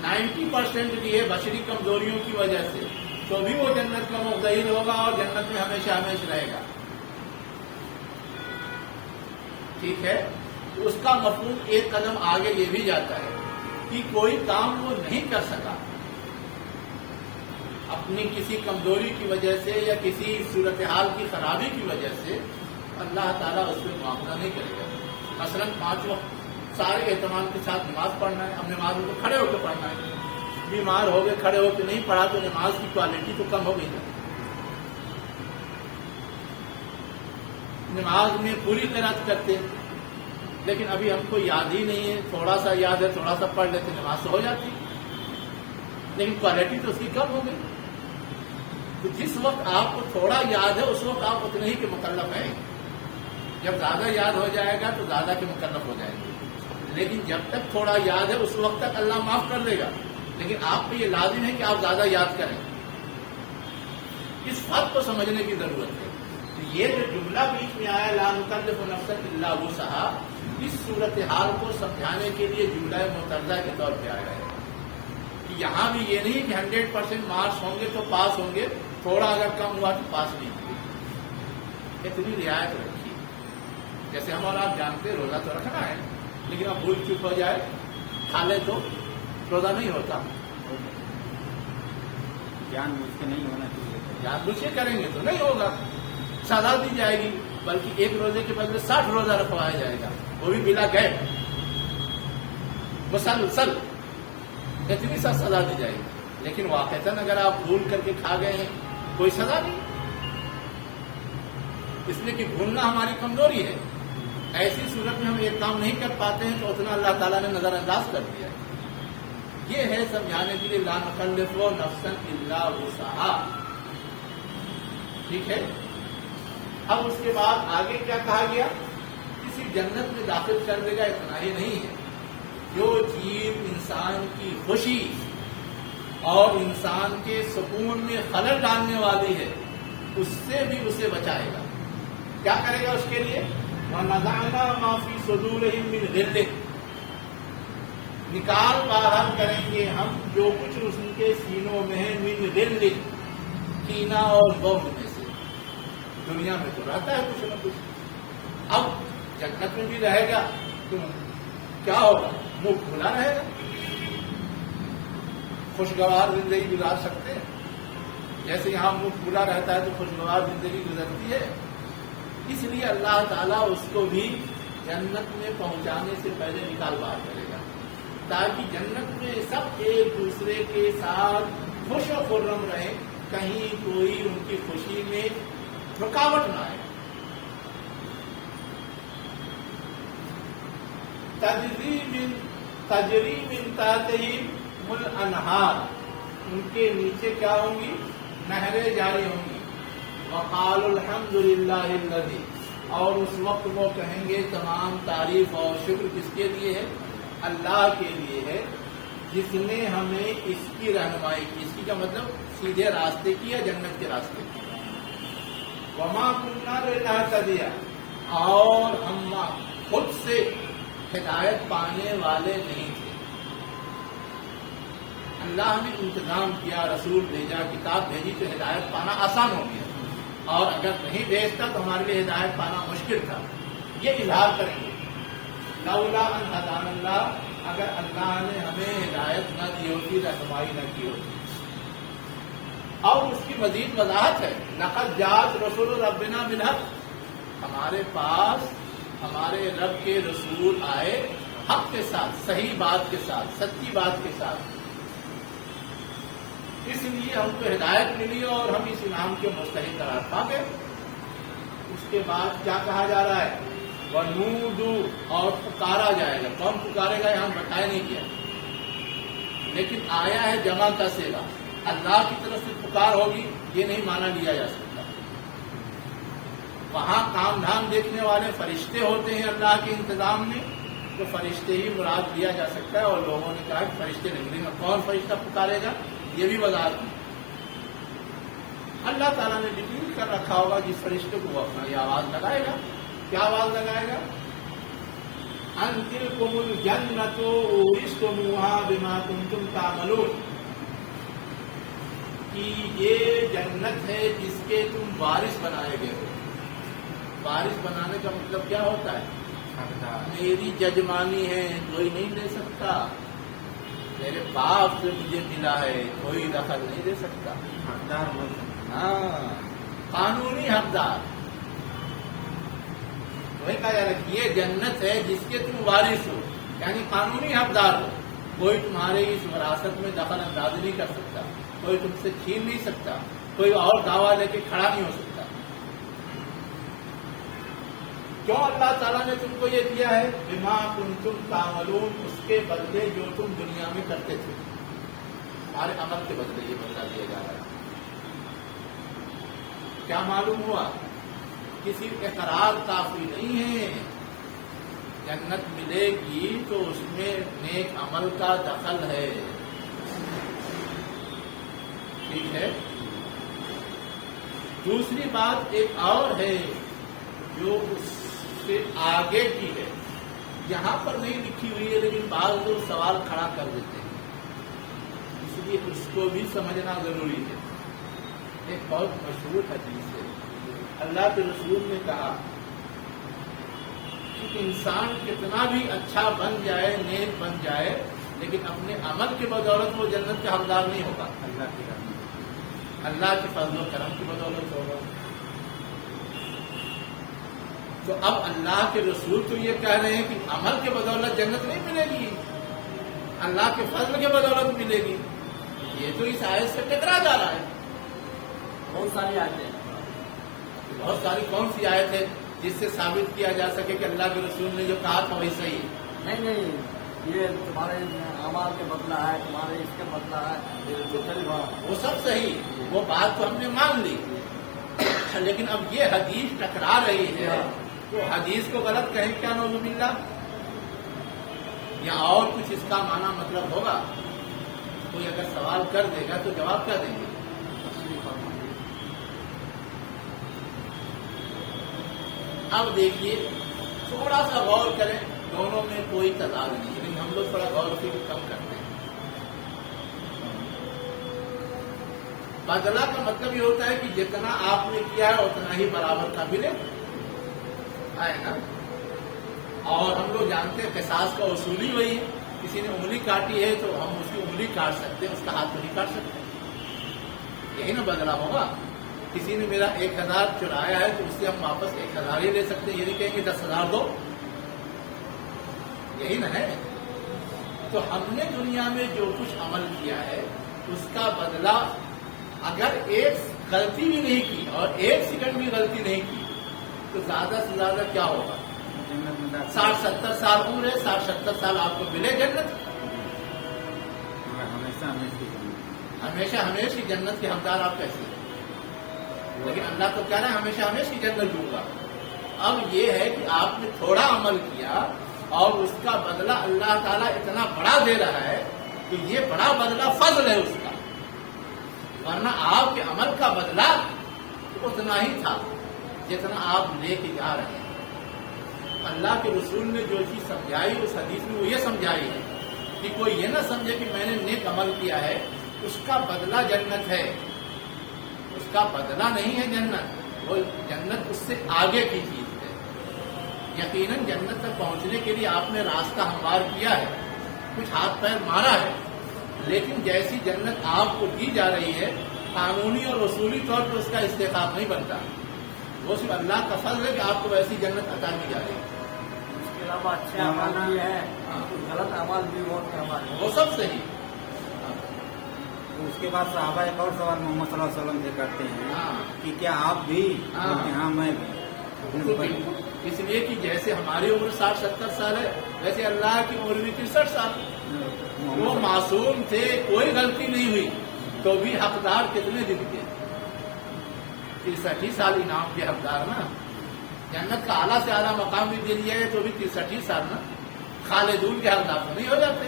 90% भी है बशरी कमजोरियों की वजह से, तो भी वो जन्नत का मुख्तहिर होगा और जन्नत में हमेशा हमेशा रहेगा। ठीक है? तो उसका मफहूम एक कदम आगे ये भी जाता है कि कोई काम वो नहीं कर सका अपनी किसी कमजोरी की वजह से या किसी सूरत हाल की खराबी की वजह से, अल्लाह ताला उस पर मुआवजा नहीं करेगा। मसलन 5 वक्त सारे एहतमाम के साथ नमाज पढ़ना है, अब नमाज में तो खड़े होकर पढ़ना है। बीमार हो गए, खड़े होकर नहीं पढ़ा तो नमाज की क्वालिटी तो कम हो गई ना। नमाज में पूरी तरह करते, लेकिन अभी हमको याद ही नहीं है, थोड़ा सा याद है, थोड़ा सा पढ़ लेते, नमाज तो हो जाती, लेकिन क्वालिटी तो उसकी कम हो गई। तो जिस वक्त आपको थोड़ा याद है उस वक्त आप उतने ही के मुकल्लफ हैं। जब ज्यादा याद हो जाएगा तो ज्यादा के मुकल्लफ हो जाएंगे, लेकिन जब तक थोड़ा याद है उस वक्त तक अल्लाह माफ कर देगा। लेकिन आप पे ये लाजिम है कि आप ज्यादा याद करें। इस फर्क को समझने की जरूरत है। तो ये जो जुमला बीच में आया ला नुकल्लिफु नफ्सन इल्ला वुसअहा, इस सूरत हाल को समझाने के लिए जुमला मुतरज़ा के तौर पे आया है कि यहाँ भी ये नहीं कि 100% मार्क्स होंगे तो पास होंगे, थोड़ा अगर कम हुआ तो पास नहीं होंगे। इतनी रियायत रखी। जैसे हम और आप जानते रोजा तो रखना है, लेकिन अब भूल चूक हो जाए, खा ले तो रोजा नहीं होता। जानबूझ के नहीं होना चाहिए, जानबूझ के करेंगे तो नहीं होगा, सजा दी जाएगी। बल्कि एक रोजे के बदले 60 रोजा रखवाया जाएगा, वो भी बिला गैप, मुसलसल इतनी सा सजा दी जाएगी। लेकिन वाकईतन अगर आप भूल करके खा गए हैं कोई सजा नहीं, इसलिए कि भूलना हमारी कमजोरी है। ऐसी सूरत में हम एक काम नहीं कर पाते हैं तो उतना अल्लाह ताला ने नजरअंदाज कर दिया है। ये है समझाने के लिए ला नुकल्लिफु नफ्सन इल्ला वुसअहा। ठीक है? अब उसके बाद आगे क्या कहा गया? किसी जन्नत में दाखिल कर देगा, इतना ही नहीं है, जो चीज इंसान की खुशी और इंसान के सुकून में खलल डालने वाली है उससे भी उसे बचाएगा। क्या करेगा उसके लिए? वनज़अना मा फी सुदूरिहिम मिन ग़िल्लिन, निकाल बाहर करेंगे हम जो कुछ उनके सीनों में है, मिन ग़िल्लिन, कीना और बग़्ज़ में से। दुनिया में तो रहता है कुछ न कुछ, अब जन्नत में भी रहेगा तो क्या होगा? मुंह खुला रहेगा, खुशगवार जिंदगी गुजार सकते हैं। जैसे यहाँ मुंह खुला रहता है तो खुशगवार जिंदगी गुजरती है। इसलिए अल्लाह ताला उसको भी जन्नत में पहुंचाने से पहले निकाल बाहर करेगा, ताकि जन्नत में सब एक दूसरे के साथ खुश और खुर्रम रहे, कहीं कोई उनकी खुशी में रुकावट ना आए। तजरी मिन ताहतिहिमुल अनहार, उनके नीचे क्या होंगी? नहरें जारी होंगी। वक़ालुल हम्दुलिल्लाहिल्लज़ी, और उस वक्त वो कहेंगे तमाम तारीफ और शुक्र किसके लिए है? अल्लाह के लिए है, जिसने हमें इसकी रहनुमाई की। इसकी का मतलब सीधे रास्ते की या जन्नत के रास्ते की। वमा कुन्ना लिनहतदिया, और हम खुद से हिदायत पाने वाले नहीं थे। اللہ نے انتظام کیا، رسول بھیجا، کتاب بھیجی تو ہدایت پانا آسان ہو گیا، اور اگر نہیں بھیجتا تو ہمارے لیے ہدایت پانا مشکل تھا. یہ اظہار کریں گے لولا ان ہدانا اللہ، اگر اللہ نے ہمیں ہدایت نہ دی ہوتی، رہنمائی نہ کی ہوتی. اور اس کی مزید وضاحت ہے، لقد جاءت رسول ربنا بالحق، ہمارے پاس ہمارے رب کے رسول آئے حق کے ساتھ، صحیح بات کے ساتھ، سچی بات کے ساتھ. اس لیے ہم کو ہدایت ملی اور ہم اس انعام کے مستحق قرار پا گئے. اس کے بعد کیا کہا جا رہا ہے؟ وَنُودُوا، اور پکارا جائے گا. کون پکارے گا یہاں بتایا نہیں کیا، لیکن آیا ہے جمع کا صیغہ. اللہ کی طرف سے پکار ہوگی یہ نہیں مانا لیا جا سکتا. وہاں کام دھام دیکھنے والے فرشتے ہوتے ہیں اللہ کے انتظام میں، تو فرشتے ہی مراد لیا جا سکتا ہے. اور لوگوں نے کہا کہ فرشتے نہیں، کون فرشتہ پکارے گا یہ بھی وضاحت نہیں. اللہ تعالیٰ نے ڈیفائن کر رکھا ہوگا جس فرشتے کو وہ اپنا یہ آواز لگائے گا. کیا آواز لگائے گا؟ ان تلکم الجنۃ اورثتموها بما کنتم تعملون، کہ یہ جنت ہے جس کے تم وارث بنائے گئے ہو. وارث بنانے کا مطلب کیا ہوتا ہے؟ میری ججمانی ہے، کوئی نہیں لے سکتا. میرے باپ سے مجھے ملا ہے، کوئی دخل نہیں دے سکتا. حقدار بول سکتے. ہاں، قانونی حقدار. وہی کہا جا رہا ہے کہ یہ جنت ہے جس کے تم وارث ہو، یعنی قانونی حقدار ہو. کوئی تمہارے اس وراثت میں دخل اندازی نہیں کر سکتا، کوئی تم سے چھین نہیں سکتا، کوئی اور دعویٰ لے کے کھڑا نہیں ہو سکتا. کیوں اللہ تعالیٰ نے تم کو یہ دیا ہے؟ بما کنتم تعملون، اس کے بدلے جو تم دنیا میں کرتے تھے. ہمارے عمل کے بدلے یہ بدلہ دیا جا رہا ہے. کیا معلوم ہوا؟ کسی اقرار کافی نہیں ہے. جنت ملے گی تو اس میں نیک عمل کا دخل ہے. ٹھیک ہے. دوسری بات ایک اور ہے جو اس سے آگے کی ہے، یہاں پر نہیں لکھی ہوئی ہے لیکن بعض لوگ سوال کھڑا کر دیتے ہیں، اس لیے اس کو بھی سمجھنا ضروری ہے. ایک بہت مشہور حدیث ہے، اللہ کے رسول نے کہا کہ انسان کتنا بھی اچھا بن جائے، نیک بن جائے، لیکن اپنے عمل کے بدولت وہ جنت کا حقدار نہیں ہوگا. اللہ کی رحمت، اللہ کے فضل و کرم کی بدولت ہوگا. تو اب اللہ کے رسول تو یہ کہہ رہے ہیں کہ عمل کے بدولت جنت نہیں ملے گی، اللہ کے فضل کے بدولت ملے گی. یہ تو اس آیت سے ٹکرا جا رہا ہے. بہت ساری آیتیں، بہت ساری کون سی آیت ہے جس سے ثابت کیا جا سکے کہ اللہ کے رسول نے جو کہا تھا وہی صحیح ہے؟ نہیں، یہ تمہارے اعمال کے بدلہ ہے، تمہارے اس کے بدلہ ہے، یہ تو چل رہا. وہ سب صحیح، وہ بات تو ہم نے مان لی، لیکن اب یہ حدیث ٹکرا رہی ہے تو حدیث کو غلط کہیں کیا نعوذ باللہ، یا اور کچھ اس کا معنی مطلب ہوگا. کوئی اگر سوال کر دے گا تو جواب کیا دیں گے؟ اب دیکھیے، تھوڑا سا غور کریں، دونوں میں کوئی تضاد نہیں، لیکن ہم لوگ تھوڑا غور فکر کم کرتے ہیں. بدلہ کا مطلب یہ ہوتا ہے کہ جتنا آپ نے کیا ہے اتنا ہی برابر کا ملے ہے نا. اور ہم لوگ جانتے ہیں قصاص کا اصول ہی وہی ہے. کسی نے انگلی کاٹی ہے تو ہم اس کی انگلی کاٹ سکتے ہیں، اس کا ہاتھ تو نہیں کاٹ سکتے. یہی نا بدلہ ہوگا. کسی نے میرا 1000 چرایا ہے تو اس سے ہم واپس 1000 ہی لے سکتے ہیں، یہ نہیں کہیں گے 10,000 دو. یہی نا ہے. تو ہم نے دنیا میں جو کچھ عمل کیا ہے اس کا بدلہ اگر ایک غلطی بھی نہیں کی اور 1 سیکنڈ بھی غلطی نہیں کی تو زیادہ سے زیادہ کیا ہوگا؟ 60-70 سال عمر ہے، 60-70 سال آپ کو ملے جنت. ہمیشہ ہمیشہ کی جنت کے حقدار آپ کیسے ہیں؟ لیکن اللہ تو کہہ رہا ہے ہمیشہ ہمیشہ کی جنت دوں گا. اب یہ ہے کہ آپ نے تھوڑا عمل کیا اور اس کا بدلہ اللہ تعالیٰ اتنا بڑا دے رہا ہے کہ یہ بڑا بدلہ فضل ہے اس کا، ورنہ آپ کے عمل کا بدلہ اتنا ہی تھا جتنا آپ لے کے جا رہے ہیں. اللہ کے رسول نے جو چیز سمجھائی اس حدیث میں وہ یہ سمجھائی ہے کہ کوئی یہ نہ سمجھے کہ میں نے نیک عمل کیا ہے اس کا بدلہ جنت ہے، اس کا بدلہ نہیں ہے جنت، وہ جنت اس سے آگے کی چیز ہے۔ یقیناً جنت تک پہنچنے کے لیے آپ نے راستہ ہموار کیا ہے، کچھ ہاتھ پیر مارا ہے، لیکن جیسی جنت آپ کو دی جا رہی ہے قانونی اور اصولی طور پر اس کا استحقاق نہیں بنتا، وہ صرف اللہ کا فضل ہے کہ آپ کو ویسی جنت عطا کی جا رہی ہے۔ اس کے علاوہ اچھے اعمال بھی ہیں، غلط اعمال بھی بہت اعمال ہیں، وہ سب صحیح۔ تو اس کے بعد صحابہ ایک اور سوال محمد صلی اللہ علیہ وسلم سے کرتے ہیں ہاں کہ کیا آپ بھی؟ ہاں۔ کہ ہاں میں بالکل بھی۔ بالکل، اس لیے کہ جیسے ہماری عمر 60-70 سال ہے ویسے اللہ کی عمر بھی 63 سال، وہ معصوم تھے، کوئی غلطی نہیں ہوئی، تو بھی حقدار کتنے دن کے؟ 63 سال انعام کے حقدار نا، جنت کا اعلیٰ سے اعلیٰ مقام بھی دے دیا ہے تو بھی 63 سال نا، خالدون کے حقدار تو نہیں ہو جاتے۔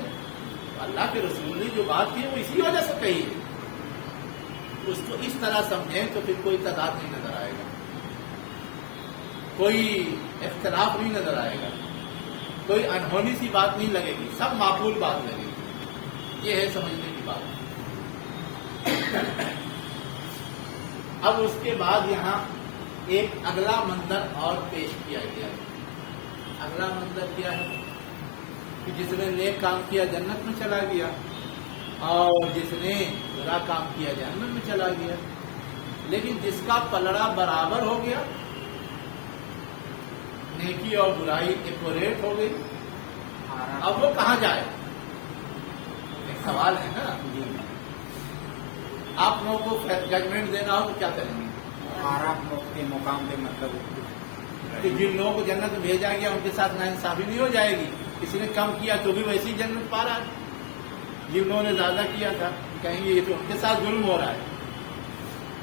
اللہ کے رسول نے جو بات کی وہ اسی وجہ سے کہی ہے، اس کو اس طرح سمجھیں تو پھر کوئی تضاد نہیں نظر آئے گا، کوئی اختلاف نہیں نظر آئے گا، کوئی انہونی سی بات نہیں لگے گی، سب معقول بات لگے گی، یہ ہے سمجھنے کی بات۔ اب اس کے بعد یہاں ایک اگلا منظر اور پیش کیا گیا ہے۔ اگلا منظر کیا ہے کہ جس نے نیک کام کیا جنت میں چلا گیا اور جس نے برا کام کیا جہنم میں چلا گیا، لیکن جس کا پلڑا برابر ہو گیا، نیکی اور برائی ایکوریٹ ہو گئی، اب وہ کہاں جائے؟ ایک سوال ہے نا، آپ لوگوں کو ججمنٹ دینا ہو تو کیا کریں گے؟ آرام کے مقام پہ مطلب کہ جن لوگوں کو جنت میں بھیجا گیا ان کے ساتھ ناانصافی نہیں ہو جائے گی، کسی نے کم کیا تو بھی ویسی جنت پا رہا ہے، جن لوگوں نے زیادہ کیا تھا کہیں گے یہ تو ان کے ساتھ ظلم ہو رہا ہے۔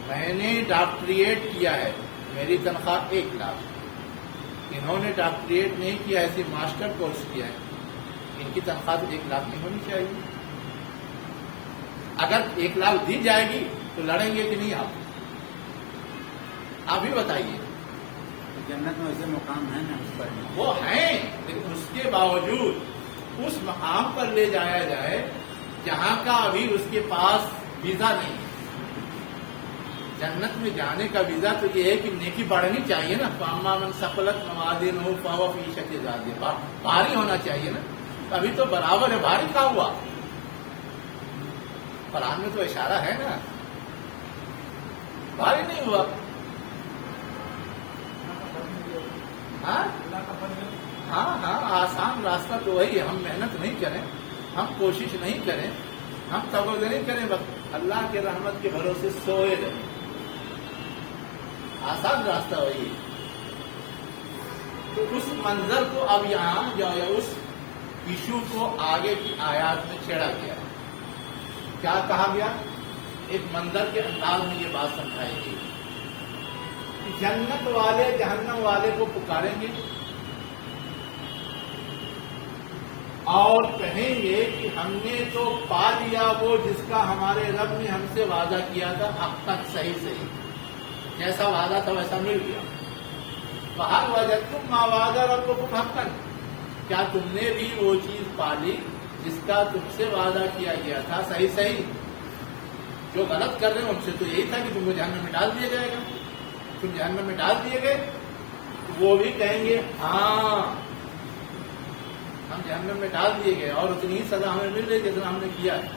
میں نے ڈاکٹریٹ کیا ہے، میری تنخواہ 1 لاکھ، انہوں نے ڈاکٹریٹ نہیں کیا، ایسے ماسٹر کورس کیا ہے، ان کی تنخواہ تو 1 لاکھ نہیں ہونی چاہیے۔ اگر 1 لاکھ دی جائے گی تو لڑیں گے کہ نہیں؟ آپ ہی بتائیے۔ جنت میں ویسے مقام ہے نا اس پر؟ وہ ہیں، لیکن اس کے باوجود اس مقام پر لے جایا جائے جہاں کا ابھی اس کے پاس ویزا نہیں ہے۔ جنت میں جانے کا ویزا تو یہ ہے کہ نیکی بڑھنی چاہیے نا، فاما من ثقلت موازینہ فہو فی عیشۃ راضیہ، بھاری ہونا چاہیے نا، ابھی تو برابر ہے، بھاری کہاں ہوا؟ قرآن میں تو اشارہ ہے نا، بھاری نہیں ہوا۔ ہاں آسان راستہ تو وہی ہے، ہم محنت نہیں کریں، ہم کوشش نہیں کریں، ہم توقع نہیں کریں، بس اللہ کے رحمت کے بھروسے سوئے رہیں، آسان راستہ وہی ہے۔ تو اس منظر کو اب یہاں جو اس ایشو کو آگے کی آیات میں چھیڑا گیا ہے۔ کیا کہا گیا؟ ایک منظر کے انداز میں یہ بات سمجھائی گئی، جنت والے جہنم والے کو پکاریں گے اور کہیں گے کہ ہم نے تو پا لیا وہ جس کا ہمارے رب نے ہم سے وعدہ کیا تھا، اب تک صحیح جیسا وعدہ تھا ویسا مل گیا۔ فَهَلْ وَجَدْتُمْ مَا وَعَدَ رَبُّكُمْ حَقًّا، کیا تم نے بھی وہ چیز پا لی جس کا تم سے وعدہ کیا گیا تھا صحیح؟ جو غلط کر رہے ہیں ان سے تو یہی تھا کہ تم کو جہنم میں ڈال دیا جائے گا، تم جہنم میں ڈال دیے گئے، وہ بھی کہیں گے ہاں ہم جہنم میں ڈال دیے گئے اور اتنی ہی سزا ہمیں مل رہی جتنا ہم نے کیا ہے۔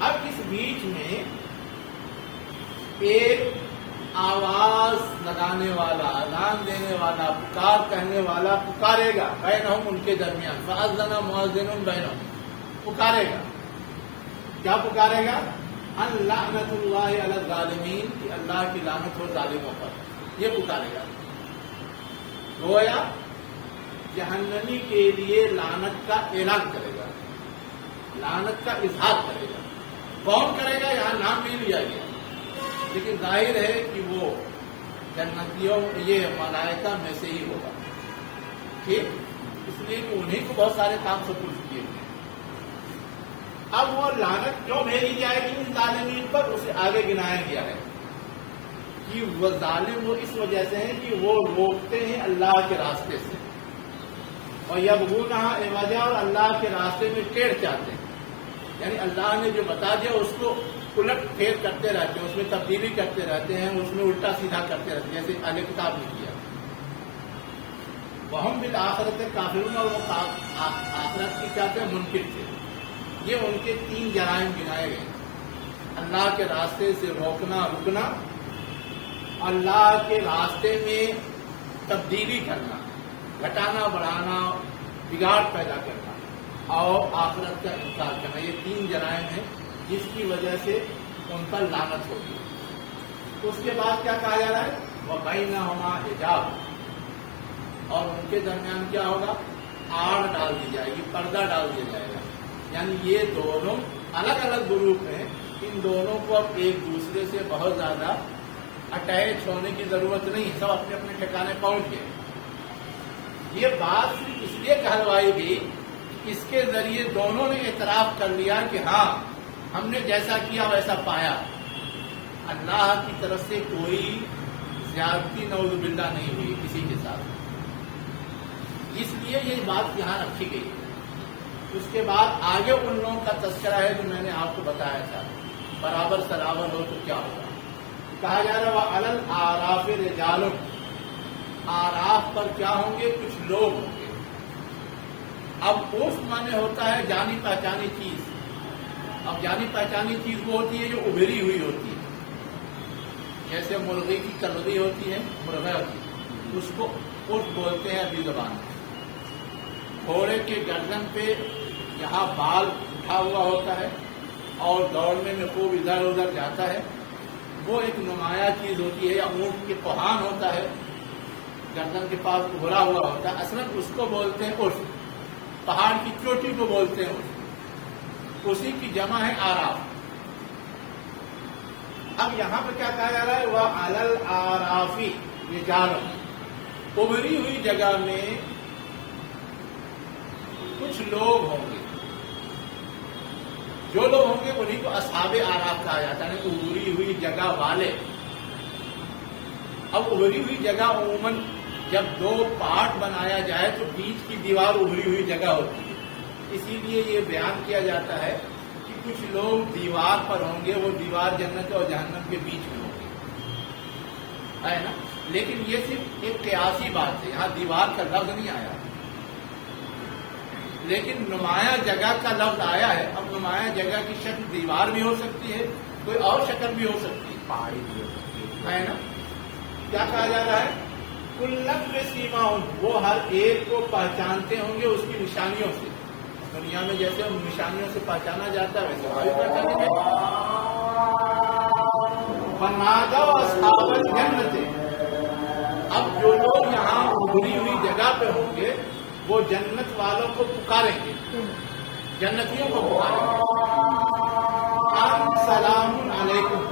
اب اس بیچ میں ایک آواز لگانے والا، اذان دینے والا، پکار کہنے والا پکارے گا بینہم، ان کے درمیان، فأذن مؤذن بینہم، پکارے گا۔ کیا پکارے گا؟ ان لعنت اللہ علی الظالمین، کہ اللہ کی لعنت ہو ظالموں پر، یہ پکارے گا۔ گویا جہنمی کے لیے لعنت کا اعلان کرے گا، لعنت کا اظہار کرے گا۔ کون کرے گا یہاں نام نہیں لیا گیا، لیکن ظاہر ہے کہ وہ جنتیوں یہ ملائکہ میں سے ہی ہوگا، ٹھیک، اس لیے کہ انہیں کو بہت سارے کام سپرد کیے ہوئے ہیں۔ اب وہ لعنت کیوں بھیجی جائے گی ان ظالمین پر، اسے آگے گنایا گیا ہے کہ وہ ظالم وہ اس وجہ سے ہیں کہ وہ روکتے ہیں اللہ کے راستے سے، اور یبغونہا عوجا، اور اللہ کے راستے میں ٹیڑھ چاہتے ہیں، یعنی اللہ نے جو بتا دیا اس کو الٹ پھیر کرتے رہتے ہیں، اس میں تبدیلی کرتے رہتے ہیں، اس میں الٹا سیدھا کرتے رہتے ہیں، جیسے اہل کتاب نے کیا۔ وہم بالآخرت کافرون، اور وہ آخرت کی کہتے ہیں منکر تھے۔ یہ ان کے 3 جرائم گنائے گئے: اللہ کے راستے سے روکنا رکنا، اللہ کے راستے میں تبدیلی کرنا، گھٹانا بڑھانا، بگاڑ پیدا کرنا، اور آخرت کا انکار کرنا۔ یہ 3 جرائم ہیں جس کی وجہ سے ان پر لعنت ہوگی۔ اس کے بعد کیا کہا جا رہا ہے؟ وَبَيْنَهُمَا حجاب، اور ان کے درمیان کیا ہوگا؟ آڑ ڈال دی جائے گی، پردہ ڈال دیا جائے گا۔ یعنی یہ دونوں الگ الگ گروپ ہیں، ان دونوں کو اب ایک دوسرے سے بہت زیادہ اٹیچ ہونے کی ضرورت نہیں، سب اپنے اپنے ٹھکانے پہنچ گئے۔ یہ بات صرف اس لیے کہلوائی گئی، اس کے ذریعے دونوں نے اعتراف کر لیا کہ ہاں ہم نے جیسا کیا ویسا پایا، اللہ کی طرف سے کوئی زیادتی نعوذ باللہ نہیں ہوئی کسی کے ساتھ، اس لیے یہ بات یہاں رکھی گئی۔ اس کے بعد آگے ان لوگوں کا تذکرہ ہے جو میں نے آپ کو بتایا تھا، برابر سرابر ہو تو کیا ہوگا۔ کہا جا رہا ہے وَعَلَى الْأَعْرَافِ رِجَالٌ، آراف پر کیا ہوں گے؟ کچھ لوگ ہوں گے۔ اب عرف مانے ہوتا ہے جانی پہچانی چیز، اب جانی پہچانی چیز وہ ہوتی ہے جو ابھری ہوئی ہوتی ہے، جیسے مرغی کی کلغی ہوتی ہے، مرغا ہوتی ہے، اس کو عرف بولتے ہیں عربی زبان میں۔ گھوڑے کے گردن پہ یہاں بال اٹھا ہوا ہوتا ہے اور دوڑنے میں خوب ادھر ادھر جاتا ہے، وہ ایک نمایاں چیز ہوتی ہے، یا اونٹ کے پہان ہوتا ہے، گردن کے پاس ابھرا ہوا ہوتا ہے، اصلاً اس کو بولتے ہیں عرف، پہاڑ کی چوٹی کو بولتے ہیں عرف، اسی کی جمع ہے آراف۔ اب یہاں پہ کیا کہا جا رہا ہے؟ وَعَلَى الْأَعْرَافِ رِجَالٌ، ابھری ہوئی جگہ میں کچھ لوگ ہوں گے، جو لوگ ہوں گے انہیں کو اصحاب آراف کہا جاتا ہے، ابھری ہوئی جگہ والے۔ اب ابھری ہوئی جگہ عموماً جب 2 پارٹ بنایا جائے تو بیچ کی دیوار ابھری ہوئی جگہ ہوتی ہے، اسی لیے یہ بیان کیا جاتا ہے کہ کچھ لوگ دیوار پر ہوں گے، وہ دیوار جنت اور جہنم کے بیچ میں ہوں گے، ہے نا۔ لیکن یہ صرف ایک قیاسی بات ہے، یہاں دیوار کا لفظ نہیں آیا، لیکن نمایاں جگہ کا لفظ آیا ہے۔ اب نمایاں جگہ کی شکل دیوار بھی ہو سکتی ہے، کوئی اور شکل بھی ہو سکتی ہے، پہاڑی بھی ہو سکتی ہے نا۔ کیا کہا جا رہا ہے؟ کُلًّا بِسِیمَاہُم، وہ ہر ایک کو پہچانتے ہوں گے اس کی نشانیوں سے۔ دنیا میں جیسے ان نشانیوں سے پہچانا جاتا ہے ویسے وہاں بھی پہچانے گے۔ وَنَادَوْا أَصْحَابَ الْجَنَّةِ، اب جو لوگ یہاں ابھری ہوئی جگہ پہ ہوں گے وہ جنت والوں کو پکاریں گے، جنتیوں کو پکاریں گے، ان سلام علیکم،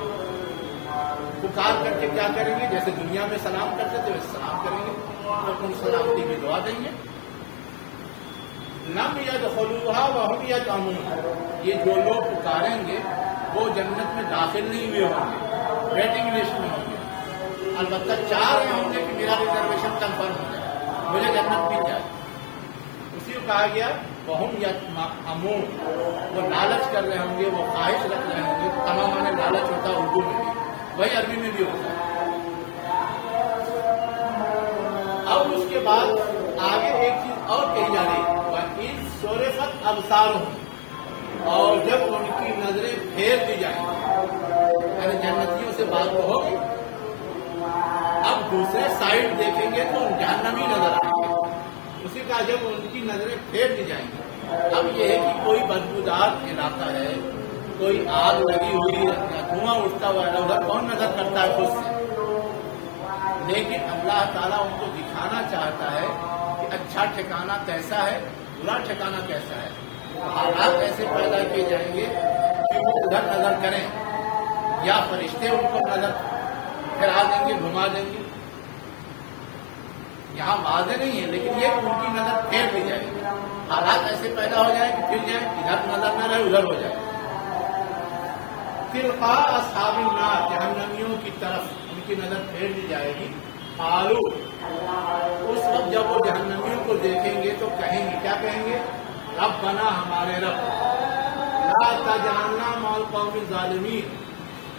پکار کر کے کیا کریں گے؟ جیسے دنیا میں سلام کرتے تھے ویسے سلام کریں گے اور ان سلامتی کی دعا دیں گے۔ لم يدخلوها وهم يطمعون، یہ جو لوگ پکاریں گے وہ جنت میں داخل نہیں ہوئے ہوں گے، ویٹنگ لسٹ میں ہوں گے، البتہ چاہ رہے ہوں گے کہ میرا ریزرویشن کنفرم ہو جائے، مجھے جنت مل جائے۔ اسی کو کہا گیا وهم يطمعون، وہ لالچ کر رہے ہوں گے، وہ خواہش رکھ رہے ہوں گے۔ تمام معنی لالچ ہوتا ہے اردو میں بھی، وہی عربی میں بھی ہوتا ہے۔ اب اس کے بعد آگے ایک چیز اور کہی جا رہی ہے، وَإِذْ صُرِفَتْ أَبْصَارُهُمْ، اور جب ان کی نظریں پھیر دی جائیں گی، یعنی جنتیوں سے بات تو ہوگی، اب دوسرے سائڈ دیکھیں گے تو جہنمی نظر آئیں گے۔ اسی کا جب ان کی نظریں پھیر دی جائیں گی، اب یہ ہے کہ کوئی بدبودار علاقہ ہے، کوئی آگ لگی ہوئی ہے، دھواں اٹھتا ہوا ہے، ادھر کون نظر کرتا ہے خود سے؟ لیکن اللہ تعالیٰ ان کو دکھانا چاہتا ہے کہ اچھا ٹھکانہ کیسا ہے، برا ٹھکانہ کیسا ہے، حالات ایسے پیدا کیے جائیں گے کہ وہ ادھر نظر کریں یا فرشتے ان کو نظر پھرا دیں گے، گھما دیں گے۔ یہاں واضح نہیں ہے لیکن یہ ان کی نظر پھیر دی جائے گی، حالات ایسے پیدا ہو جائیں کہ پھر جائیں، ادھر نظر نہ رہے ادھر ہو جائے۔ تلقاء اصحاب النار، جہنمیوں کی طرف ان کی نظر پھیر دی جائے گی، आलू उस वक्त जब वो जहन्नमियों को देखेंगे तो कहेंगे, क्या कहेंगे? रब बना, हमारे रब, ला तजअलना मअल कौमि ज़ालिमीन,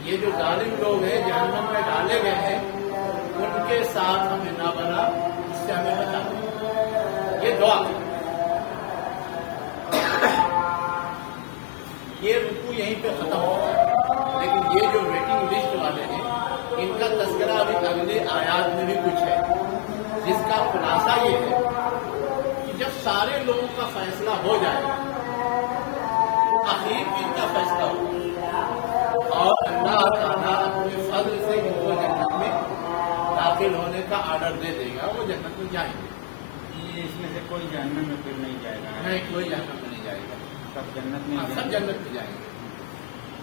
ये जो जालिम लोग हैं जहन्नम में डाले गए हैं उनके साथ हमें ना बना, इससे हमें बचा दे। ये दुआ है। ये रुकू यहीं पे खत्म होता है, लेकिन ये जो वेटिंग लिस्ट वाले हैं इनका तस्करा अभी अगले आयात में भी कुछ है, जिसका खुलासा ये है कि जब सारे लोगों का फैसला हो जाए तो आखिर में इनका फैसला हो और अल्लाह ताला अपने फजल से उनको जन्नत में दाखिल होने का आर्डर दे देगा, वो जन्नत में जाएंगे। ये इसमें से कोई जहन्नम में फिर नहीं जाएगा? नहीं, कोई जन्नत में नहीं जाएगा, सब जन्नत में सब जन्नत में जाएंगे।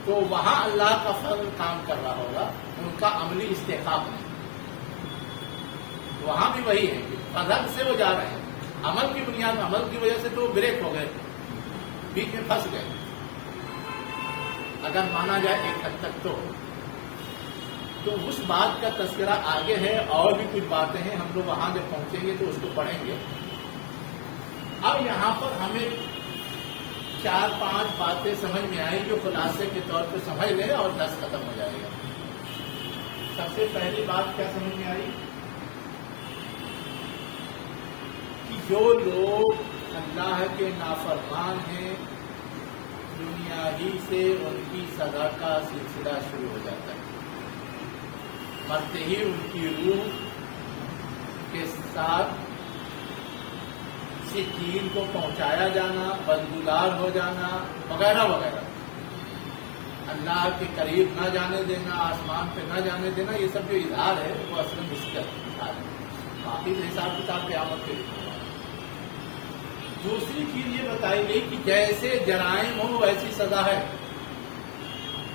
तो वहां अल्लाह का फजल काम कर रहा होगा, उनका अमली इस्तेकाम नहीं। वहां भी वही है कि फजल से वो जा रहे हैं, अमल की बुनियाद में, अमल की वजह से तो ब्रेक हो गए, बीच में फंस गए, अगर माना जाए एक हद तक तो उस बात का तस्करा आगे है। और भी कुछ बातें हैं, हम लोग वहां जब पहुंचेंगे तो उसको पढ़ेंगे। अब यहाँ पर हमें 4-5 बातें समझ में आई जो खुलासे के तौर पे समझ लें और 10 खत्म हो जाएगा। सबसे पहली बात क्या समझ में आई कि जो लोग अल्लाह के नाफरमान हैं, दुनिया ही से उनकी सजा का सिलसिला शुरू हो जाता है। मरते ही उनकी रूह के साथ सिज्जीन को पहुंचाया जाना, बदबूदार हो जाना वगैरह वगैरह, अल्लाह के करीब न जाने देना, आसमान पे न जाने देना, ये सब जो इजहार है वो असल में इसका इजहार है। बाकी हिसाब किताब क़यामत के लिए। दूसरी चीज ये बताई गई कि जैसे जराइम हो वैसी सजा है।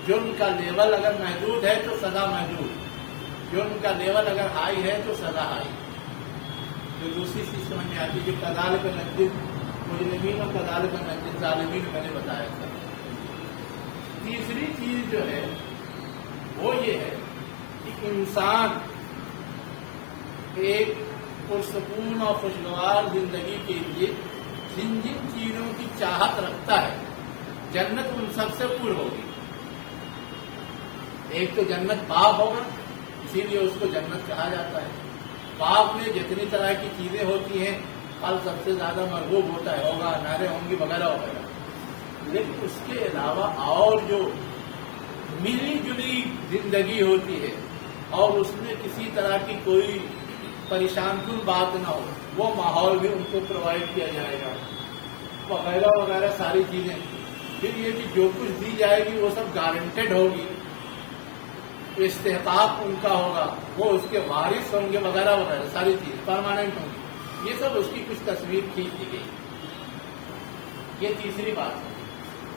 जुर्म का लेवल अगर महदूद है तो सजा महदूद, जुर्म का लेवल अगर हाई है तो सजा हाई। जो दूसरी चीज समझ में आती है जो कदालिक नज़्ज़िल मुजरिमीन और कदालिक नज़्ज़िल ज़ालिमीन मैंने बताया था। तीसरी चीज जो है वो ये है कि इंसान एक पुरसकून और खुशगवार जिंदगी के लिए जिन जिन चीजों की चाहत रखता है, जन्नत उन सबसे पूर्ण होगी। एक तो जन्नत पाप होगा, इसीलिए उसको जन्नत कहा जाता है। पाप में जितनी तरह की चीजें होती हैं, फल सबसे ज्यादा मरगूब होता है, होगा, नारे होंगी वगैरह वगैरह। लेकिन उसके अलावा और जो मिली जुली जिंदगी होती है और उसमें किसी तरह की कोई परेशानकुन बात ना हो, वो माहौल भी उनको प्रोवाइड किया जाएगा, वगैरह वगैरह सारी चीजें। फिर ये कि जो कुछ दी जाएगी वो सब गारंटेड होगी, इस्तेहकाक उनका होगा, वो उसके वारिस होंगे वगैरह वगैरह सारी चीजें परमानेंट होंगी। ये सब उसकी कुछ तस्वीर खींच दी गई। ये तीसरी बात है।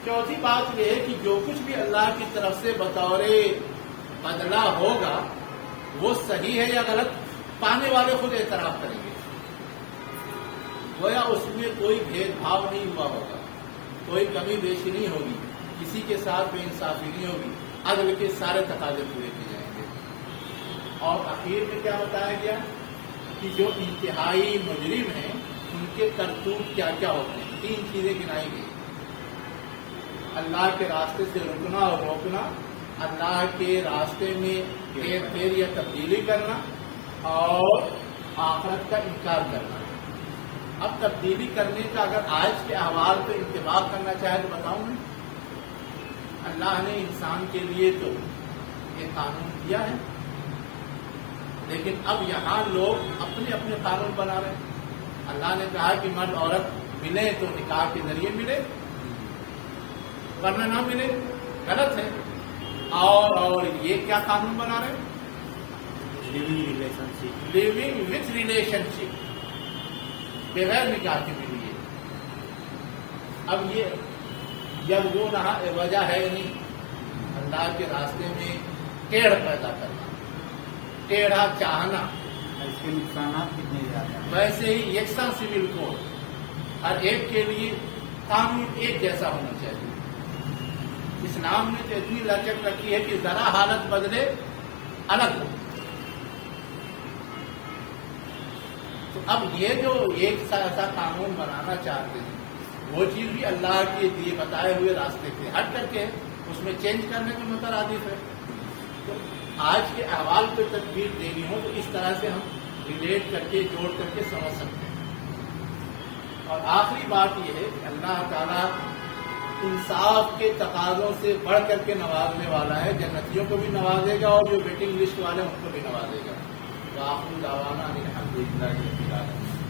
चौथी बात यह है कि जो कुछ भी अल्लाह की तरफ से बतौरे बदला होगा वो सही है या गलत, पाने वाले खुद एतराफ करेंगे। गोया उसमें कोई भेदभाव नहीं हुआ होगा, कोई कमी बेशी नहीं होगी, किसी के साथ बेइंसाफी नहीं होगी, अदल के सारे तकाजे पूरे किए जाएंगे। और आखिर में क्या बताया गया कि जो इंतहाई मुजरिम हैं उनके करतूत क्या क्या होते हैं। 3 चीजें गिनाई गई। अल्लाह के रास्ते से रुकना और रोकना, अल्लाह के रास्ते में फेर या तब्दीली करना और आखिरत का इनकार करना। अब तब्दीली करने का अगर आज के अहवाल पर इंतबाह करना चाहे तो बताऊं मैं, अल्लाह ने इंसान के लिए तो ये कानून दिया है, लेकिन अब यहाँ लोग अपने अपने कानून बना रहे हैं। अल्लाह ने कहा कि मर्द औरत मिले तो निकाह के जरिए मिले, वरना ना मिले, गलत है। और ये क्या कानून बना रहे हैं? Living relationship, living with relationship, बगैर निकाह के मिलिए। अब ये जब वो वजह है नहीं, अल्लाह के रास्ते में टेढ़ पैदा करना, टेढ़ा चाहना, इसके नुकसान कितने ज्यादा हैं। वैसे ही यकसा सिविल कोड, हर एक के लिए कानून एक जैसा होना चाहिए। इस्लाम ने तो इतनी लचक रखी है कि जरा हालत बदले अलग हो। تو اب یہ جو ایک ایسا قانون بنانا چاہتے ہیں وہ چیز بھی اللہ کے دیے بتائے ہوئے راستے سے ہٹ کر کے اس میں چینج کرنے میں مترادف ہے. تو آج کے احوال پہ تدبیر دینی ہو تو اس طرح سے ہم ریلیٹ کر کے جوڑ کر کے سمجھ سکتے ہیں. اور آخری بات یہ ہے کہ اللہ تعالیٰ انصاف کے تقاضوں سے بڑھ کر کے نوازنے والا ہے. جنتیوں کو بھی نوازے گا اور جو ویٹنگ لسٹ والے ہیں ان کو بھی نوازے گا. وآخر دعوانا ان الحمد للہ رب العالمین.